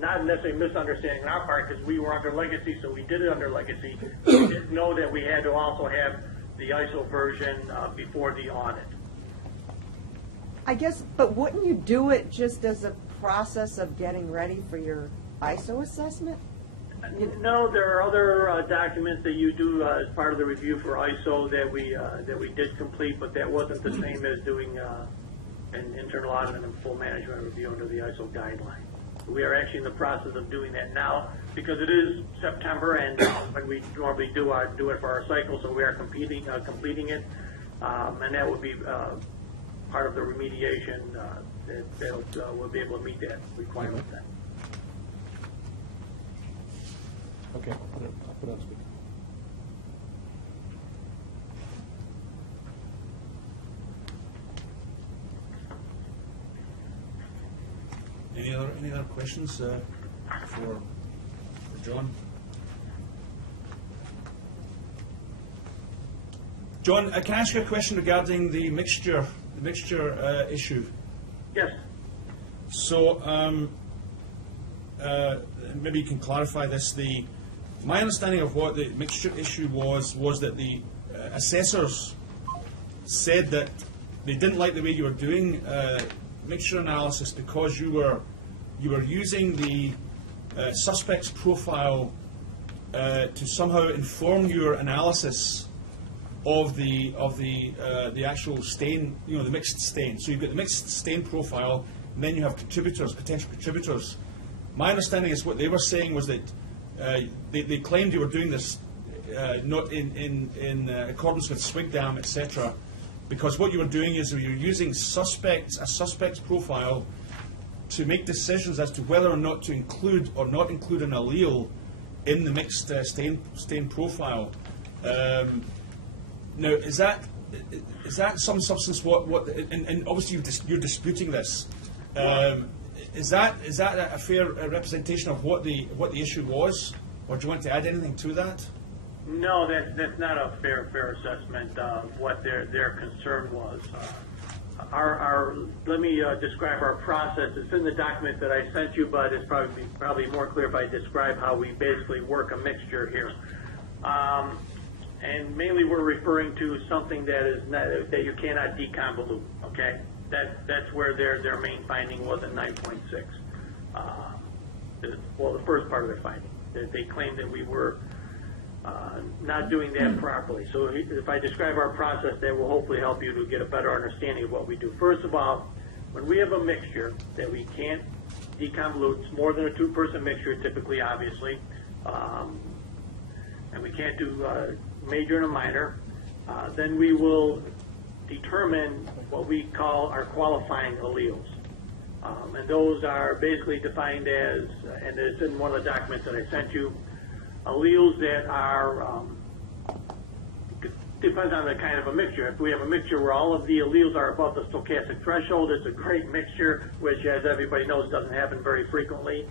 not necessarily misunderstanding on our part, because we were under legacy, so we did it under legacy. We didn't know that we had to also have the ISO version before the audit. I guess, but wouldn't you do it just as a process of getting ready for your ISO assessment? No, there are other documents that you do as part of the review for ISO that we did complete, but that wasn't the same as doing an internal audit and full management review under the ISO guideline. We are actually in the process of doing that now, because it is September, and when we normally do it for our cycle, so we are completing it, and that would be part of the remediation that we'll be able to meet that requirement then. Okay, I'll put it on speaker. Any other questions for John? John, can I ask you a question regarding the mixture issue? Yes. So maybe you can clarify this. My understanding of what the mixture issue was that the assessors said that they didn't like the way you were doing mixture analysis because you were using the suspect's profile to somehow inform your analysis of the actual stain, the mixed stain. So you've got the mixed stain profile, and then you have contributors, potential contributors. My understanding is what they were saying was that they claimed you were doing this not in accordance with SWIGDAM, etc. Because what you were doing is you were using a suspect's profile to make decisions as to whether or not to include or not include an allele in the mixed stain profile. Now, is that some substance? And obviously you're disputing this. Is that a fair representation of what the issue was, or do you want to add anything to that? No, that's not a fair assessment of what their concern was. Let me describe our process. It's in the document that I sent you, but it's probably more clear if I describe how we basically work a mixture here. And mainly we're referring to something that you cannot deconvolute. Okay, that's where their main finding was in 9.6. Well, the first part of their finding, that they claimed that we were not doing that properly. So if I describe our process, that will hopefully help you to get a better understanding of what we do. First of all, when we have a mixture that we can't deconvolute, it's more than a two-person mixture typically, obviously, and we can't do major and a minor, then we will determine what we call our qualifying alleles. And those are basically defined as, and it's in one of the documents that I sent you, alleles that are, depends on the kind of a mixture. If we have a mixture where all of the alleles are above the stochastic threshold, it's a great mixture, which, as everybody knows, doesn't happen very frequently.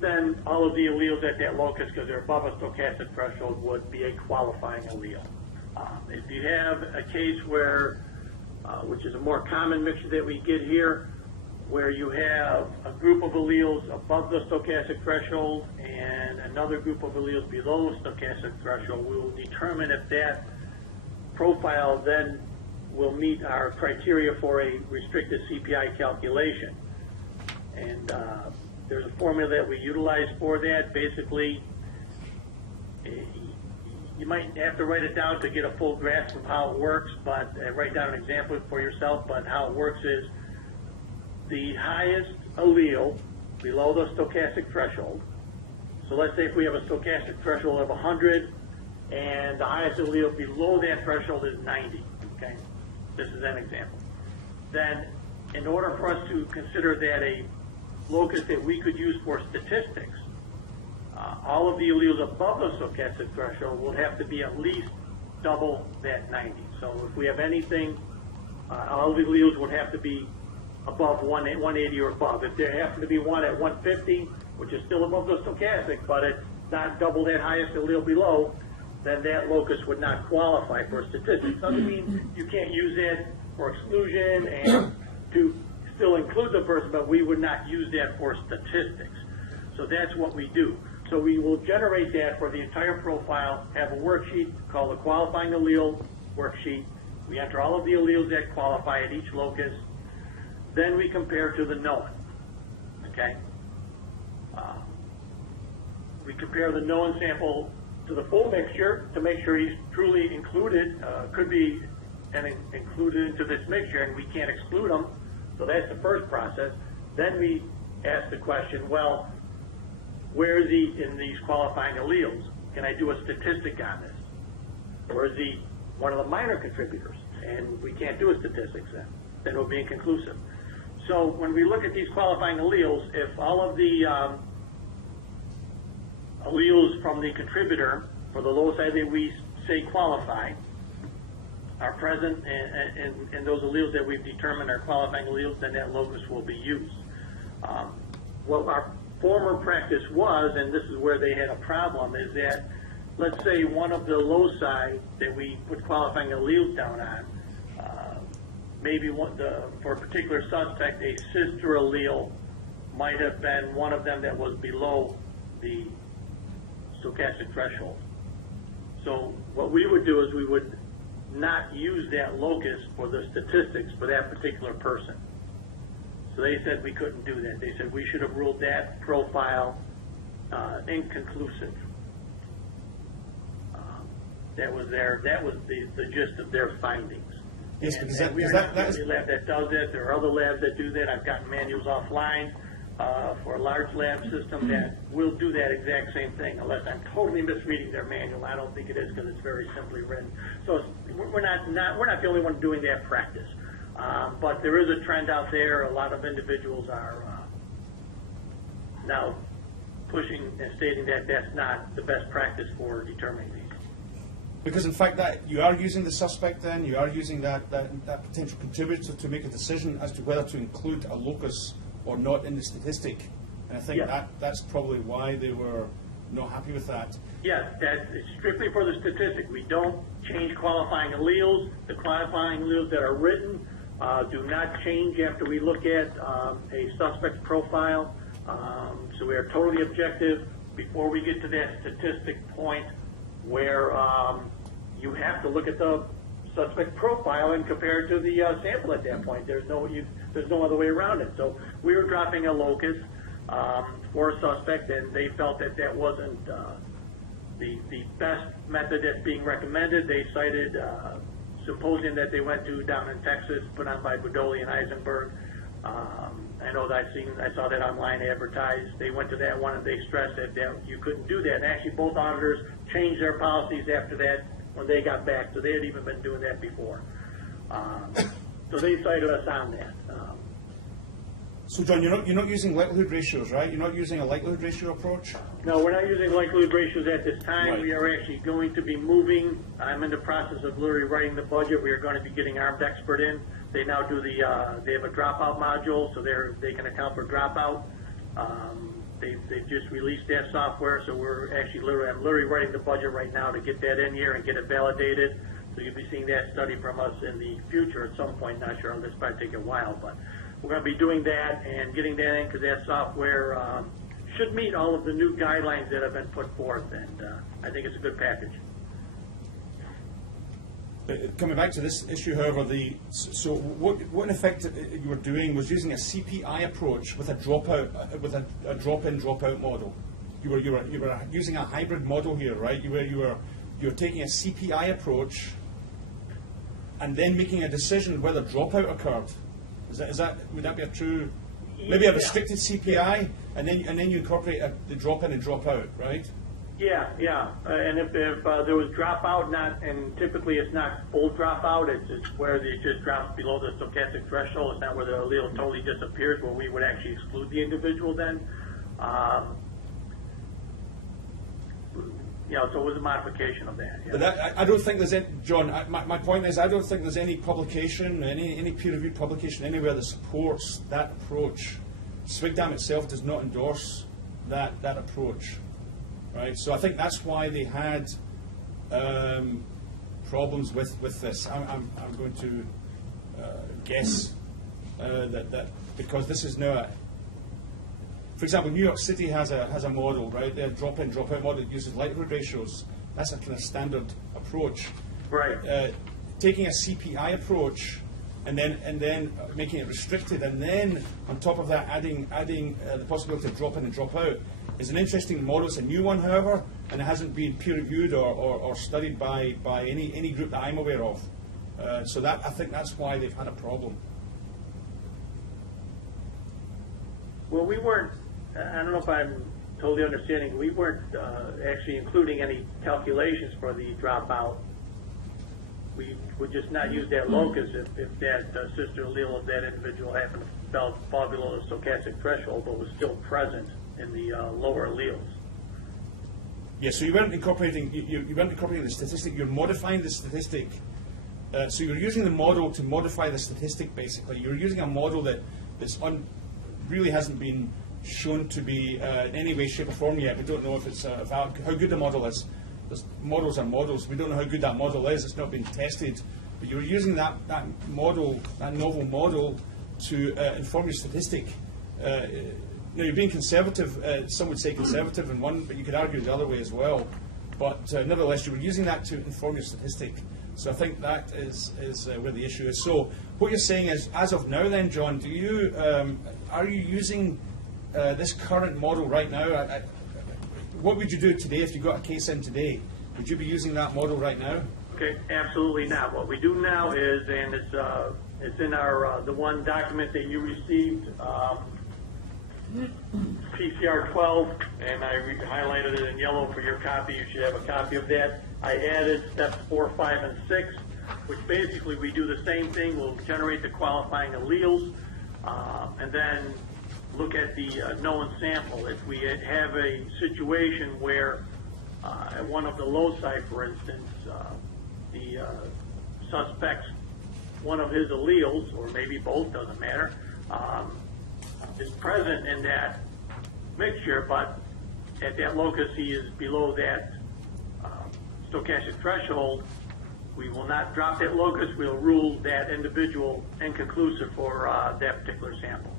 Then all of the alleles at that locus, because they're above a stochastic threshold, would be a qualifying allele. If you have a case where, which is a more common mixture that we get here, where you have a group of alleles above the stochastic threshold and another group of alleles below the stochastic threshold, we will determine if that profile then will meet our criteria for a restricted CPI calculation. And there's a formula that we utilize for that. Basically, you might have to write it down to get a full grasp of how it works, but write down an example for yourself. But how it works is the highest allele below the stochastic threshold. So let's say if we have a stochastic threshold of 100 and the highest allele below that threshold is 90, okay? This is an example. Then in order for us to consider that a locus that we could use for statistics, all of the alleles above the stochastic threshold will have to be at least double that 90. So if we have anything, all of the alleles would have to be above 180 or above. If there happen to be one at 150, which is still above the stochastic, but it's not double that highest allele below, then that locus would not qualify for statistics. Doesn't mean you can't use it for exclusion and to still include the person, but we would not use that for statistics. So that's what we do. So we will generate that for the entire profile, have a worksheet called the qualifying allele worksheet. We enter all of the alleles that qualify at each locus. Then we compare to the known, okay? We compare the known sample to the full mixture to make sure he's truly included, could be included into this mixture, and we can't exclude him. So that's the first process. Then we ask the question, well, where is he in these qualifying alleles? Can I do a statistic on this? Or is he one of the minor contributors? And we can't do a statistics then. Then it will be inconclusive. So when we look at these qualifying alleles, if all of the alleles from the contributor for the loci that we say qualify are present in those alleles that we've determined are qualifying alleles, then that locus will be used. What our former practice was, and this is where they had a problem, is that let's say one of the loci that we put qualifying alleles down on, maybe for a particular suspect, a sister allele might have been one of them that was below the stochastic threshold. So what we would do is we would not use that locus for the statistics for that particular person. So they said we couldn't do that. They said we should have ruled that profile inconclusive. That was the gist of their findings. Yes, and, because and we are not the only lab that does it. There are other labs that do that. I've gotten manuals offline for a large lab system that will do that exact same thing, unless I'm totally misreading their manual. I don't think it is, because it's very simply written. So we're not the only one doing that practice. But there is a trend out there. A lot of individuals are now pushing and stating that that's not the best practice for determining these. Because in fact, that you are using the suspect, then you are using that potential contributor to make a decision as to whether to include a locus or not in the statistic. And I think that's probably why they were not happy with that. Yes, that's strictly for the statistic. We don't change qualifying alleles. The qualifying alleles that are written do not change after we look at a suspect's profile. So we are totally objective before we get to that statistic point where you have to look at the suspect profile and compare it to the sample at that point. There's no other way around it. So we were dropping a locus for a suspect, and they felt that that wasn't the best method that's being recommended. They cited symposium that they went to down in Texas, put on by Budoli and Eisenberg. I know that I saw that online advertised. They went to that one and they stressed that you couldn't do that. And actually, both auditors changed their policies after that when they got back. So they had even been doing that before. So they cited us on that. So John, you're not using likelihood ratios, right? You're not using a likelihood ratio approach? No, we're not using likelihood ratios at this time. Right. We are actually going to be moving. I'm in the process of literally writing the budget. We are going to be getting armed expert in. They now do they have a dropout module, so they can account for dropout. They've just released that software, so I'm literally writing the budget right now to get that in here and get it validated. So you'll be seeing that study from us in the future at some point. Not sure, this might take a while, but we're going to be doing that and getting that in, because that software should meet all of the new guidelines that have been put forth, and I think it's a good package. Coming back to this issue, however, so what in effect you were doing was using a CPI approach with a dropout, with a drop-in, drop-out model. You were using a hybrid model here, right? You were taking a CPI approach and then making a decision whether dropout occurred. Would that be a true? maybe a Yeah. restricted CPI, and then you incorporate the drop in and drop out, right? Yeah, and if there was dropout, and typically it's not full dropout, it's where it just drops below the stochastic threshold. It's not where the allele totally disappears, where we would actually exclude the individual then. So it was a modification of that. Yeah. But I don't think there's any, John, my point is I don't think there's any publication, any peer-reviewed publication anywhere that supports that approach. SWGDAM itself does not endorse that approach, right? So I think that's why they had problems with this. I'm going to guess that because this is now for example, New York City has a model, right? Their drop-in, drop-out model that uses likelihood ratios. That's a kind of standard approach. Right. Taking a CPI approach and then making it restricted, and then on top of that adding the possibility of drop-in and drop-out is an interesting model. It's a new one, however, and it hasn't been peer-reviewed or studied by any group that I'm aware of. So I think that's why they've had a problem. Well, we weren't, I don't know if I'm totally understanding, we weren't actually including any calculations for the dropout. We would just not use that locus if that sister allele of that individual happened to fall below the stochastic threshold, but was still present in the lower alleles. Yeah, so you weren't incorporating the statistic, you're modifying the statistic. So you're using the model to modify the statistic, basically. You're using a model that's really hasn't been shown to be in any way, shape, or form yet. We don't know if it's how good the model is. Models are models. We don't know how good that model is. It's not been tested. But you're using that model, that novel model, to inform your statistic. Now, you're being conservative. Some would say conservative in one, but you could argue the other way as well. But nevertheless, you were using that to inform your statistic. So I think that is where the issue is. So what you're saying is, as of now then, John, are you using this current model right now? What would you do today if you got a case in today? Would you be using that model right now? Okay, absolutely not. What we do now is, and it's in our the one document that you received, PCR 12, and I highlighted it in yellow for your copy. You should have a copy of that. I added steps 4, 5, and 6, which basically we do the same thing. We'll generate the qualifying alleles, and then look at the known sample. If we have a situation where at one of the loci, for instance, the suspect's one of his alleles, or maybe both, doesn't matter, is present in that mixture, but at that locus he is below that stochastic threshold, we will not drop that locus. We'll rule that individual inconclusive for that particular sample.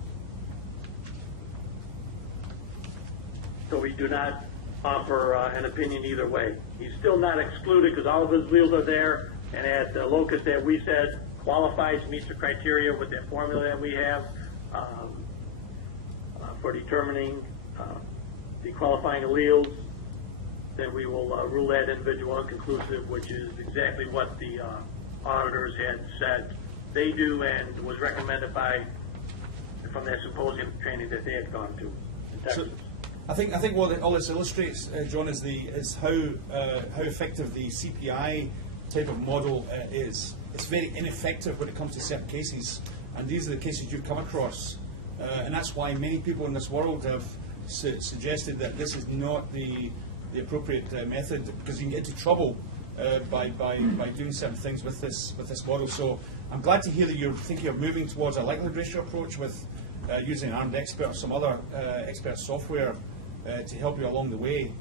So we do not offer an opinion either way. He's still not excluded because all of his alleles are there, and at the locus that we said qualifies, meets the criteria with that formula that we have for determining the qualifying alleles, then we will rule that individual inconclusive, which is exactly what the auditors had said they do and was recommended from that symposium training that they had gone to in Texas. I think what all this illustrates, John, is how effective the CPI type of model is. It's very ineffective when it comes to certain cases, and these are the cases you've come across, and that's why many people in this world have suggested that this is not the appropriate method, because you can get into trouble by doing certain things with this model. So I'm glad to hear that you're thinking of moving towards a likelihood ratio approach with using an armed expert or some other expert software to help you along the way.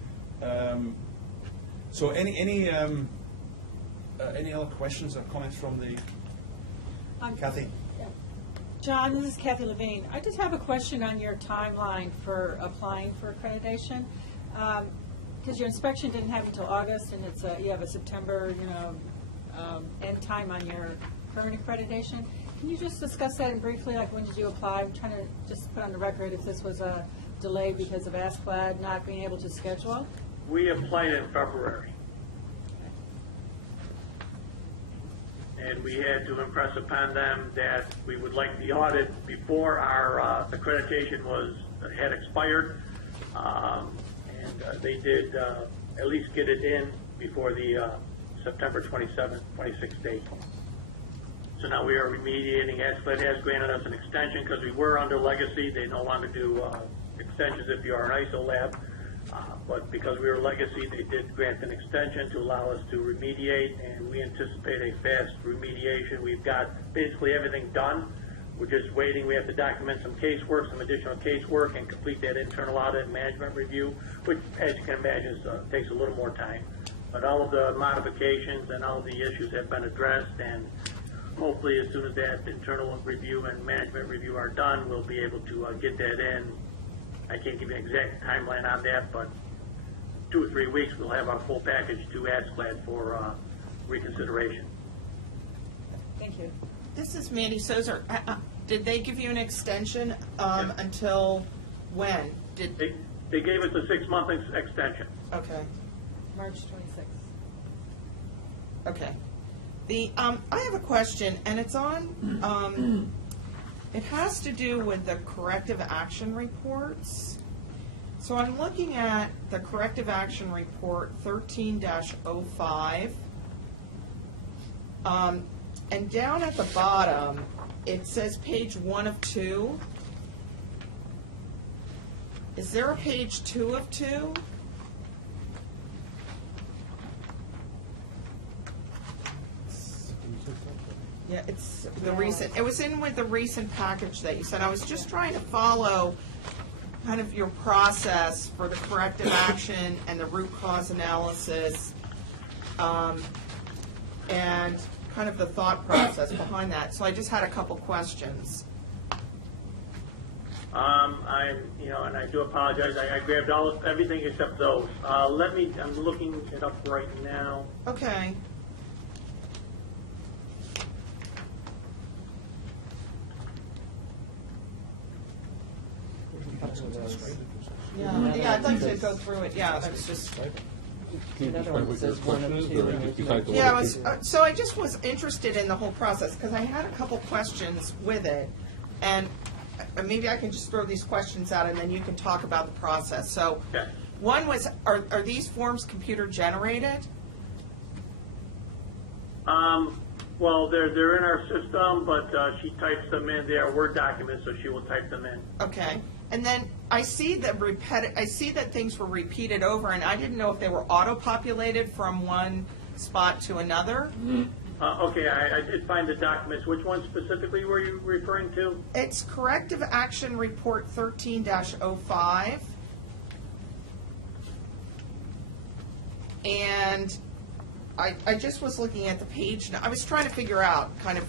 So any other questions or comments from the Kathy? John, this is Kathy Levine. I just have a question on your timeline for applying for accreditation. Because your inspection didn't happen until August, and you have a September, end time on your current accreditation. Can you just discuss that briefly? Like, when did you apply? I'm trying to just put on the record if this was a delay because of ASCLD not being able to schedule. We applied in February. and we had to impress upon them that we would like the audit before our accreditation had expired, and they did at least get it in before the September 27th, 26th date. So now we are remediating. Escalade has granted us an extension because we were under legacy. They no longer do extensions if you are an ISO lab. But because we were legacy, they did grant an extension to allow us to remediate, and we anticipate a fast remediation. We've got basically everything done. We're just waiting. We have to document some casework, some additional casework, and complete that internal audit and management review, which, as you can imagine, takes a little more time. But all of the modifications and all of the issues have been addressed, and hopefully as soon as that internal review and management review are done, we'll be able to get that in. I can't give you an exact timeline on that, but 2 or 3 weeks we'll have our full package to ASCLD for reconsideration. Thank you. This is Mandy Sozer. Did they give you an extension Yeah. until when? They gave us a 6-month extension. Okay. March 26th. Okay. I have a question, and it's on, it has to do with the corrective action reports. So I'm looking at the corrective action report 13-05. And down at the bottom, it says page 1 of 2. Is there a page 2 of 2? Yeah, it's the recent, it was in with the recent package that you sent. I was just trying to follow kind of your process for the corrective action and the root cause analysis, and kind of the thought process behind that. So I just had a couple questions. And I do apologize. I grabbed everything except those. I'm looking it up right now. Okay. Yeah, I'd like to go through it. Yeah, that's just. Another one that says 1 of 2. and there's no- Yeah, so I just was interested in the whole process, because I had a couple questions with it, and maybe I can just throw these questions out, and then you can talk about the process. So, Okay. one was, are these forms computer generated? Well, they're in our system, but she types them in. They are Word documents, so she will type them in. Okay, and then I see that things were repeated over, and I didn't know if they were auto-populated from one spot to another. Okay, I did find the documents. Which one specifically were you referring to? It's Corrective Action Report 13-05. And I just was looking at the page, I was trying to figure out kind of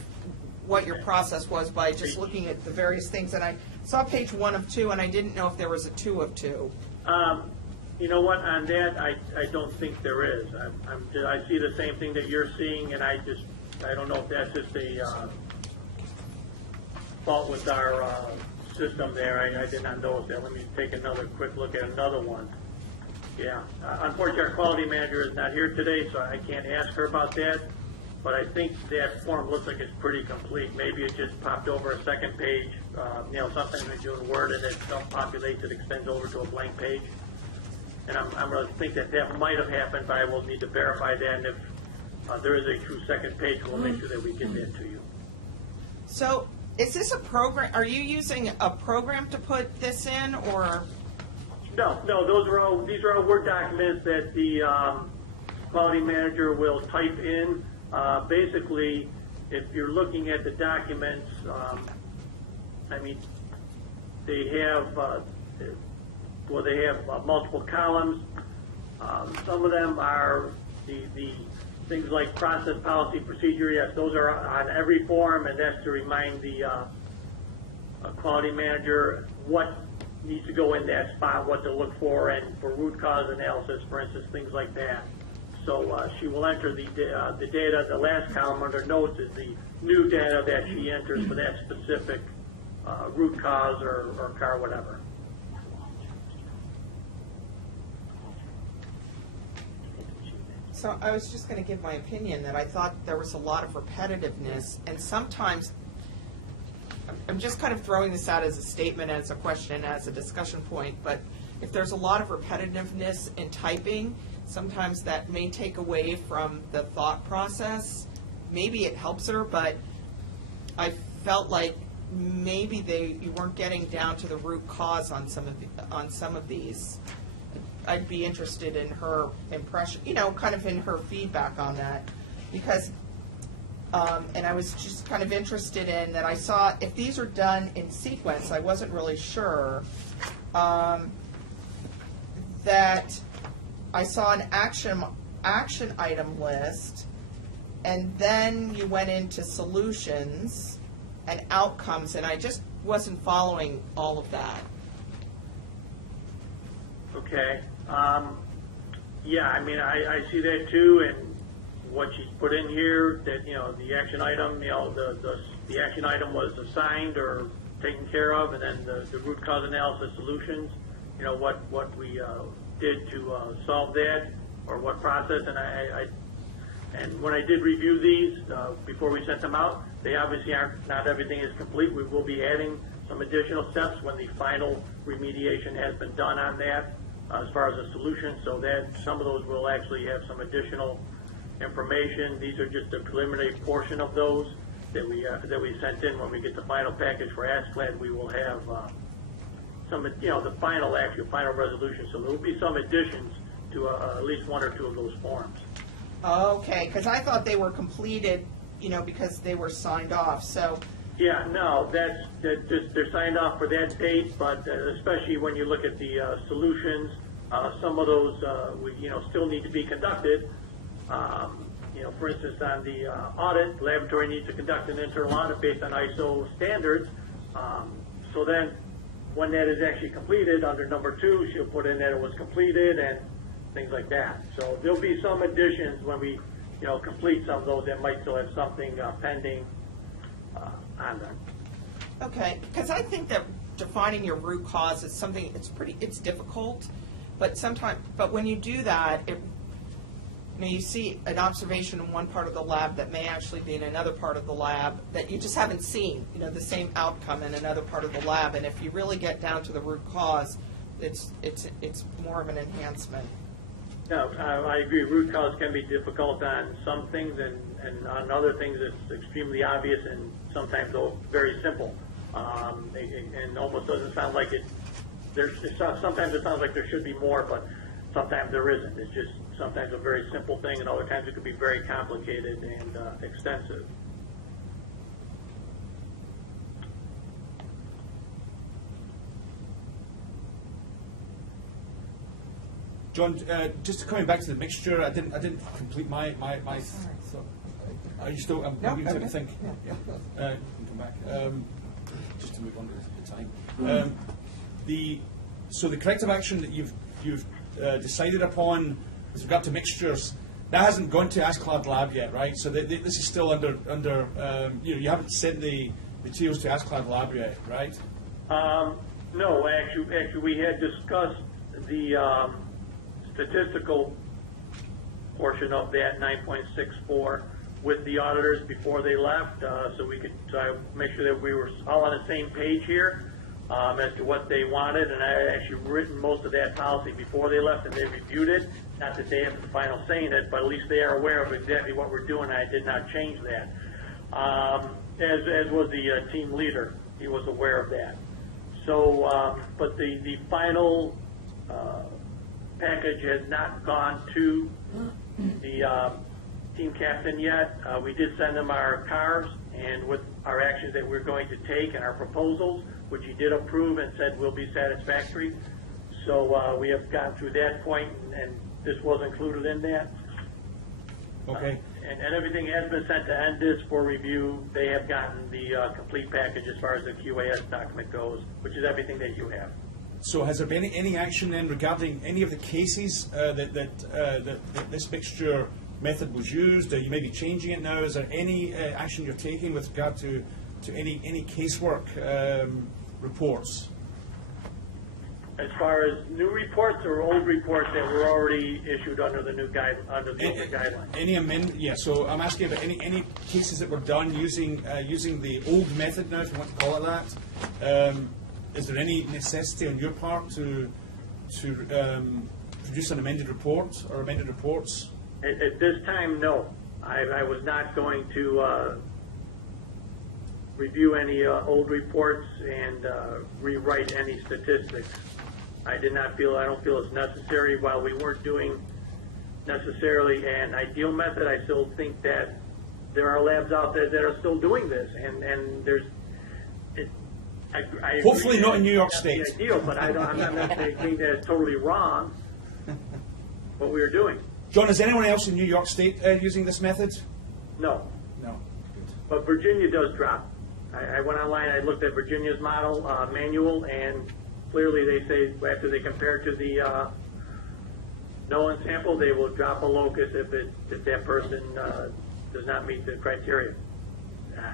what your process was by just looking at the various things, and I saw page 1 of 2, and I didn't know if there was a 2 of 2. You know what, on that, I don't think there is. I see the same thing that you're seeing, and I don't know if that's just a fault with our system there. I did not notice that. Let me take another quick look at another one. Yeah, unfortunately, our quality manager is not here today, so I can't ask her about that. But I think that form looks like it's pretty complete. Maybe it just popped over a second page. Sometimes when you're doing Word and it self-populates, it extends over to a blank page. And I'm going to think that might have happened, but I will need to verify that. And if there is a true second page, we'll make sure that we get that to you. So is this a program, are you using a program to put this in, or? No, these are all Word documents that the quality manager will type in. Basically, if you're looking at the documents, they have multiple columns. Some of them are the things like process, policy, procedure. Yes, those are on every form, and that's to remind the quality manager what needs to go in that spot, what to look for, and for root cause analysis, for instance, things like that. So she will enter the data. The last column under notes is the new data that she enters for that specific root cause or car, whatever. So I was just going to give my opinion that I thought there was a lot of repetitiveness, and sometimes, I'm just kind of throwing this out as a statement, as a question, as a discussion point, but if there's a lot of repetitiveness in typing, sometimes that may take away from the thought process. Maybe it helps her, but I felt like maybe you weren't getting down to the root cause on some of these. I'd be interested in her impression, kind of in her feedback on that, because, and I was just kind of interested in that I saw, if these are done in sequence, I wasn't really sure, that I saw an action item list, and then you went into solutions and outcomes, and I just wasn't following all of that. Okay. Yeah, I mean, I see that too, and what she's put in here, that, the action item, the action item was assigned or taken care of, and then the root cause analysis solutions, what we did to solve that, or what process, and when I did review these, before we sent them out, they obviously not everything is complete. We will be adding some additional steps when the final remediation has been done on that, as far as a solution, so that some of those will actually have some additional information. These are just a preliminary portion of those that we sent in. When we get the final package for ASCLD, we will have some, the final resolution. So there will be some additions to at least one or two of those forms. Okay, because I thought they were completed, because they were signed off, so. Yeah, no, they're signed off for that date, but especially when you look at the solutions, some of those still need to be conducted. For instance, on the audit, the laboratory needs to conduct an internal audit based on ISO standards. So then, when that is actually completed, under number 2, she'll put in that it was completed and things like that. So there'll be some additions when we, complete some of those that might still have something pending on them. Okay, because I think that defining your root cause is something, it's difficult, but when you do that, you see an observation in one part of the lab that may actually be in another part of the lab that you just haven't seen, the same outcome in another part of the lab, and if you really get down to the root cause, it's more of an enhancement. No, I agree. Root cause can be difficult on some things, and on other things it's extremely obvious, and sometimes very simple. And almost doesn't sound like it. Sometimes it sounds like there should be more, but sometimes there isn't. It's just sometimes a very simple thing, and other times it could be very complicated and extensive. John, just coming back to the mixture, I didn't complete my thought. Are you still? I'm going to think. Yeah. Can come back. Just to move on to the time. So the corrective action that you've decided upon with regard to mixtures, that hasn't gone to ASCLD Lab yet, right? So this is still under you haven't sent the materials to ASCLD Lab yet, right? No, actually we had discussed the statistical portion of that 9.64 with the auditors before they left, so we could make sure that we were all on the same page here as to what they wanted. And I had actually written most of that policy before they left, and they reviewed it. Not that they have the final say in it, but at least they are aware of exactly what we're doing. I did not change that. As was the team leader, he was aware of that. So, but the final package has not gone to the team captain yet. We did send him our cars and with our actions that we're going to take and our proposals, which he did approve and said will be satisfactory. So we have gone through that point, and this was included in that. Okay. And everything has been sent to NDIS for review. They have gotten the complete package as far as the QAS document goes, which is everything that you have. So has there been any action then regarding any of the cases that this mixture method was used? You may be changing it now. Is there any action you're taking with regard to any casework reports? As far as new reports or old reports that were already issued under the new under the older guidelines? Any amendment? Yeah. So I'm asking about any cases that were done using the old method now, if you want to call it that. Is there any necessity on your part to produce an amended report or amended reports? At this time, no. I was not going to review any old reports and rewrite any statistics. I don't feel it's necessary. While we weren't doing necessarily an ideal method, I still think that there are labs out there that are still doing this, and there's. I Hopefully agree not in New York that's State. the ideal, but I'm not necessarily saying that it's totally wrong what we were doing. John, is anyone else in New York State using this method? No. No. But Virginia does drop. I went online, I looked at Virginia's model manual, and clearly they say after they compare to the known sample, they will drop a locus if that person does not meet the criteria.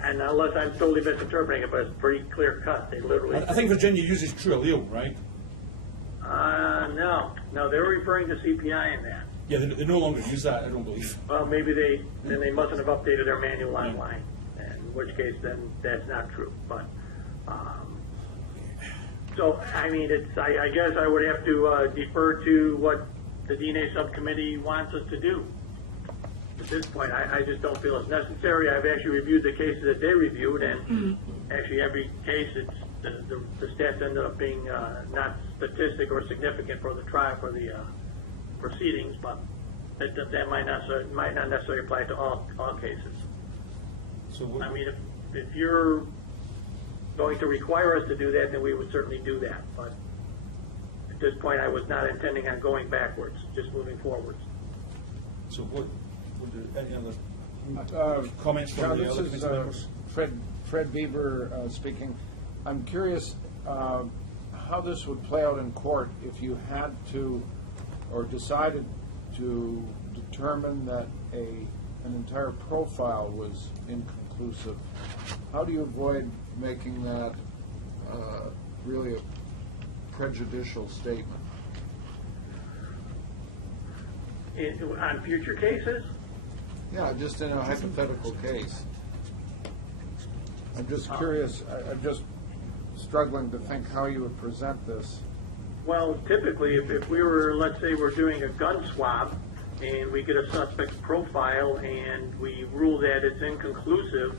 And unless I'm totally misinterpreting it, but it's pretty clear cut. They literally. I think Virginia uses true allele, right? No, they were referring to CPI in that. Yeah, they no longer use that, I don't believe. Well, maybe they mustn't have updated their manual online, in which case then that's not true. But so I mean, I guess I would have to defer to what the DNA subcommittee wants us to do. At this point, I just don't feel it's necessary. I've actually reviewed the cases that they reviewed, and actually every case, the stats ended up being not statistic or significant for the trial, for the proceedings, but that might not necessarily apply to all cases. So I mean, if you're going to require us to do that, then we would certainly do that. But at this point, I was not intending on going backwards, just moving forwards. So any other comments from the other committee members? Fred Bieber speaking. I'm curious how this would play out in court if you had to or decided to determine that an entire profile was inconclusive. How do you avoid making that really a prejudicial statement? On future cases? Yeah, just in a hypothetical case. I'm just curious, I'm just struggling to think how you would present this. Well, typically, if we were, let's say we're doing a gun swab, and we get a suspect's profile, and we rule that it's inconclusive,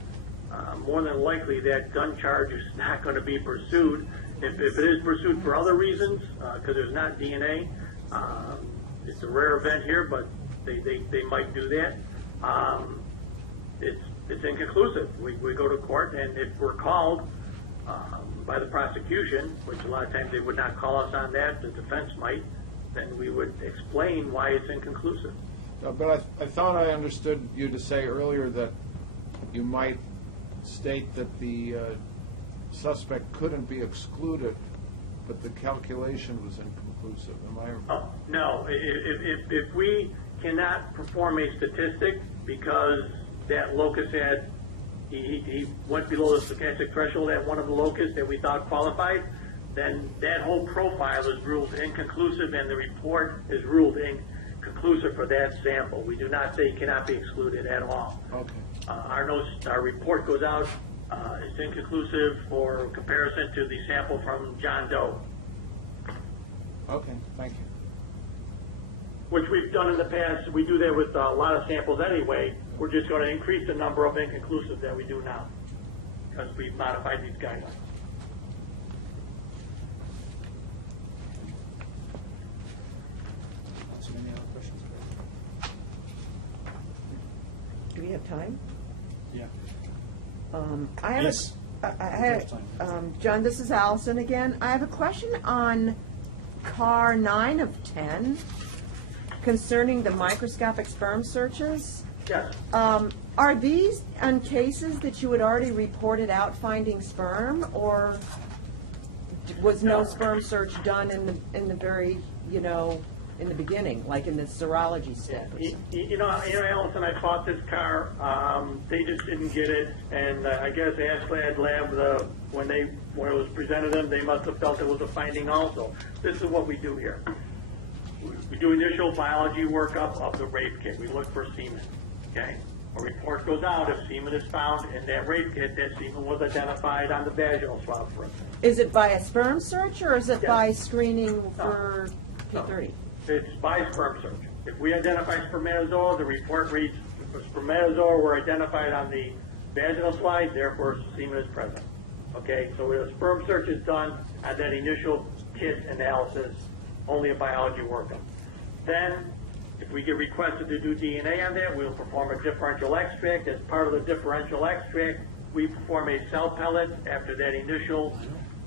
more than likely that gun charge is not going to be pursued. If it is pursued for other reasons, because there's not DNA, it's a rare event here, but they might do that. It's inconclusive. We go to court, and if we're called by the prosecution, which a lot of times they would not call us on that, the defense might, then we would explain why it's inconclusive. But I thought I understood you to say earlier that you might state that the suspect couldn't be excluded, but the calculation was inconclusive. Am I? Oh, no. If we cannot perform a statistic because that locus had, he went below the stochastic threshold at one of the locus that we thought qualified, then that whole profile is ruled inconclusive, and the report is ruled inconclusive for that sample. We do not say he cannot be excluded at all. Okay. Our report goes out. It's inconclusive for comparison to the sample from John Doe. Okay, thank you. Which we've done in the past. We do that with a lot of samples anyway. We're just going to increase the number of inconclusive that we do now because we've modified these guidelines. So any other questions? Do we have time? Yeah. I have Yes. John, this is Allison again. I have a question on car 9 of 10 concerning the microscopic sperm searches. Yes. Are these on cases that you had already reported out finding sperm, or was no sperm search done in the very, in the beginning, like in the serology step? Or something? You know, Allison, I bought this car. They just didn't get it, and I guess Ashlad Lab, when it was presented to them, they must have felt it was a finding also. This is what we do here. We do initial biology workup of the rape kit. We look for semen. Okay. A report goes out if semen is found in that rape kit. That semen was identified on the vaginal swab, for instance. Is it by a sperm search, or is it Yes. by screening for P30? It's by sperm search. If we identify spermatozoa, the report reads the spermatozoa were identified on the vaginal slide, therefore semen is present. Okay, so when a sperm search is done at that initial kit analysis, only a biology workup. Then, if we get requested to do DNA on that, we'll perform a differential extract. As part of the differential extract, we perform a cell pellet after that initial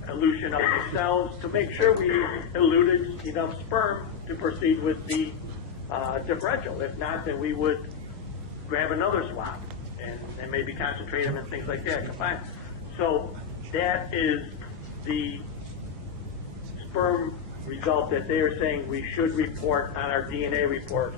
elution of the cells to make sure we eluted enough sperm to proceed with the differential. If not, then we would grab another swab and maybe concentrate them and things like that combined. So that is the sperm result that they are saying we should report on our DNA report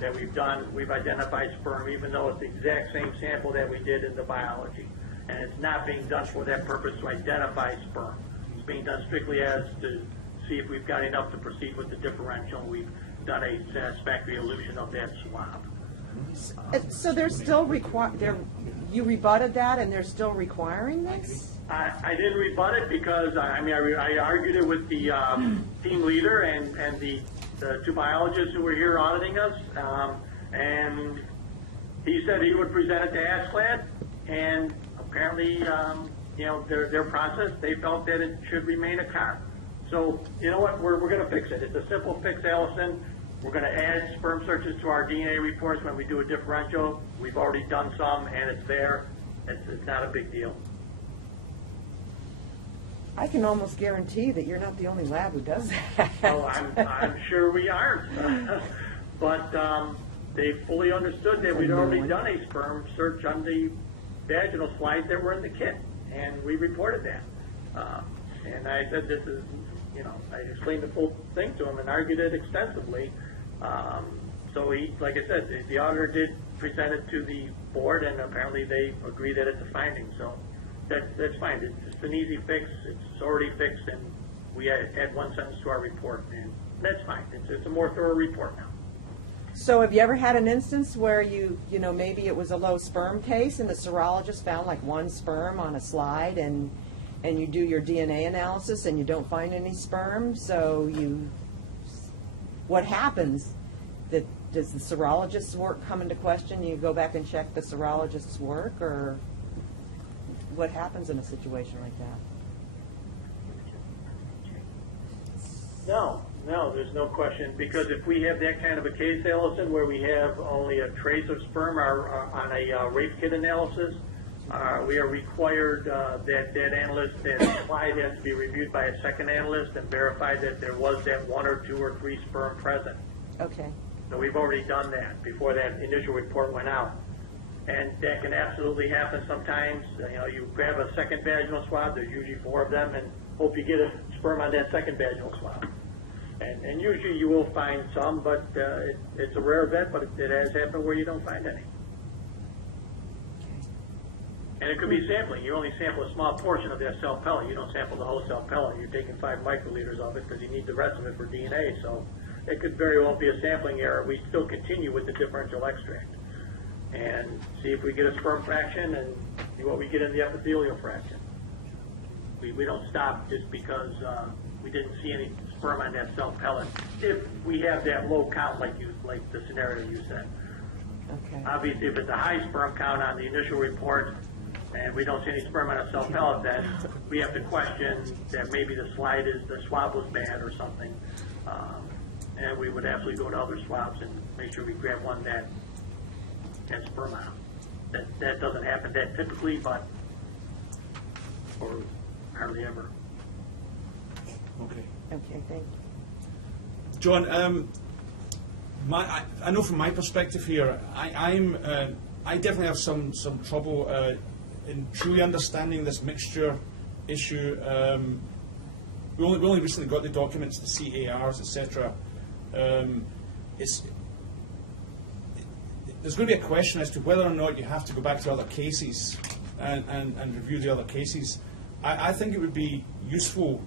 that we've done. We've identified sperm, even though it's the exact same sample that we did in the biology. And it's not being done for that purpose to identify sperm. It's being done strictly as to see if we've got enough to proceed with the differential. We've done a satisfactory elution of that swab. So they're still you rebutted that, and they're still requiring this? I didn't rebut it because, I argued it with the team leader and the two biologists who were here auditing us, and he said he would present it to ASCLAD, and apparently, their process, they felt that it should remain a car. So, you know what, we're going to fix it. It's a simple fix, Allison. We're going to add sperm searches to our DNA reports when we do a differential. We've already done some, and it's there. It's not a big deal. I can almost guarantee that you're not the only lab who does that. Oh, I'm sure we aren't. But they fully understood that we'd already done a sperm search on the vaginal slides that were in the kit, and we reported that. And I said, this is, I explained the full thing to him and argued it extensively. So he, like I said, the auditor did present it to the board, and apparently they agree that it's a finding. So that's fine. It's an easy fix. It's already fixed, and we add one sentence to our report, and that's fine. It's a more thorough report now. So have you ever had an instance where maybe it was a low sperm case and the serologist found like one sperm on a slide, and you do your DNA analysis and you don't find any sperm, so what happens? Does the serologist's work come into question? You go back and check the serologist's work, or what happens in a situation like that? No, there's no question, because if we have that kind of a case, Allison, where we have only a trace of sperm on a rape kit analysis, we are required that analyst, that slide has to be reviewed by a second analyst and verify that there was that 1 or 2 or 3 sperm present. Okay. So we've already done that before that initial report went out. And that can absolutely happen sometimes. You grab a second vaginal swab, there's usually 4 of them, and hope you get a sperm on that second vaginal swab. And usually you will find some, but it's a rare event, but it has happened where you don't find any. And it could be sampling. You only sample a small portion of that cell pellet. You don't sample the whole cell pellet. You're taking 5 microliters of it because you need the rest of it for DNA. So it could very well be a sampling error. We still continue with the differential extract and see if we get a sperm fraction and see what we get in the epithelial fraction. We don't stop just because we didn't see any sperm on that cell pellet. If we have that low count, like the scenario you said. Okay. Obviously, if it's a high sperm count on the initial report and we don't see any sperm on a cell pellet, then we have to question that maybe the swab was bad or something. And we would absolutely go to other swabs and make sure we grab one that has sperm on it. That doesn't happen that typically, but or hardly ever. Okay. Okay, thank you. John, I know from my perspective here, I definitely have some trouble in truly understanding this mixture issue. We only recently got the documents, the CARs, etc. there's going to be a question as to whether or not you have to go back to other cases and review the other cases. I think it would be useful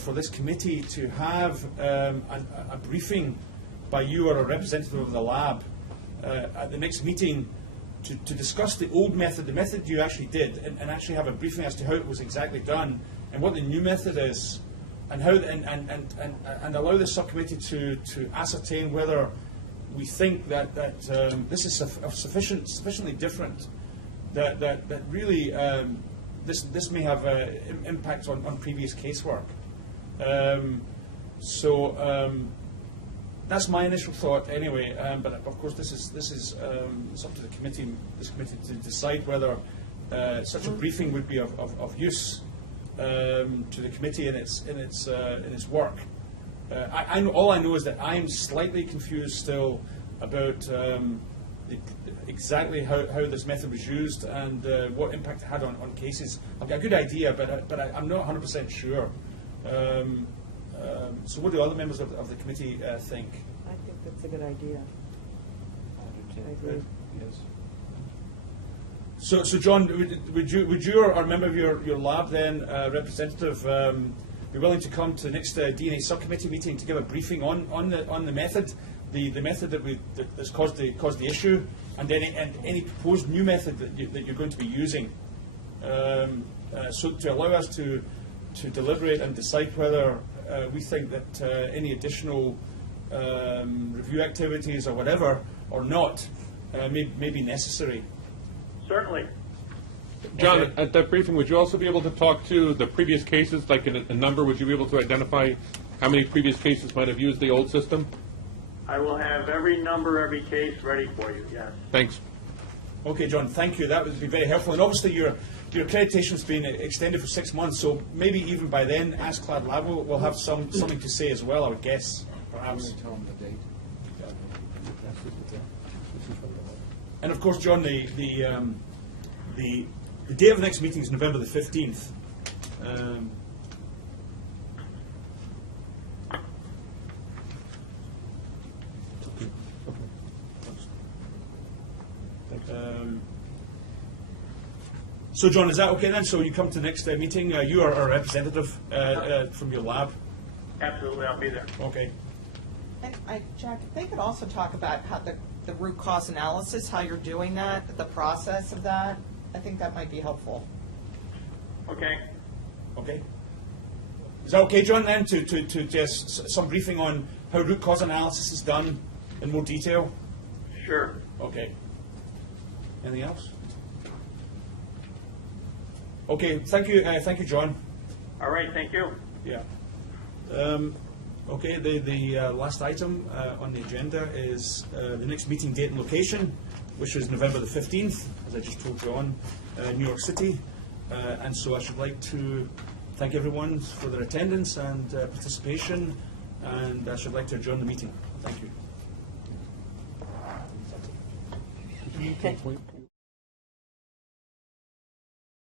for this committee to have a briefing by you or a representative of the lab at the next meeting to discuss the old method, the method you actually did, and actually have a briefing as to how it was exactly done and what the new method is, and how and allow the subcommittee to ascertain whether we think that this is sufficiently different that really this may have an impact on previous casework. That's my initial thought anyway. But of course, this is it's up to the committee, to decide whether such a briefing would be of use to the committee in its work. All I know is that I'm slightly confused still about exactly how this method was used and what impact it had on cases. I've got a good idea, but I'm not 100% sure. So what do other members of the committee think? I think that's a good idea. I agree. Yes. So John, would you or a member of your lab then, representative, be willing to come to the next DNA subcommittee meeting to give a briefing on the method, the method that's caused the issue, and then any proposed new method that you're going to be using, so to allow us to deliberate and decide whether we think that any additional review activities or whatever or not may be necessary. Certainly. John, Okay. at that briefing, would you also be able to talk to the previous cases, like a number? Would you be able to identify how many previous cases might have used the old system? I will have every number, every case ready for you, yes. Thanks. Okay, John, thank you. That would be very helpful. And obviously your accreditation's been extended for 6 months, so maybe even by then, Askclad Lab will have something to say as well, I would guess, perhaps. Tell them the date. And of course, John, the day of the next meeting is November the 15th. So, John, is that okay then? So you come to the next meeting. You are a representative from your lab. Absolutely, I'll be there. Okay. And Jack, if they could also talk about how the root cause analysis, how you're doing that, the process of that. I think that might be helpful. Okay. Okay. Is that okay, John, then, to just some briefing on how root cause analysis is done in more detail? Sure. Okay. Anything else? Okay, thank you, John. All right, thank you. Yeah. Okay, the last item on the agenda is the next meeting date and location, which is November the 15th, as I just told John, New York City. And so I should like to thank everyone for their attendance and participation, and I should like to adjourn the meeting. Thank you. Okay.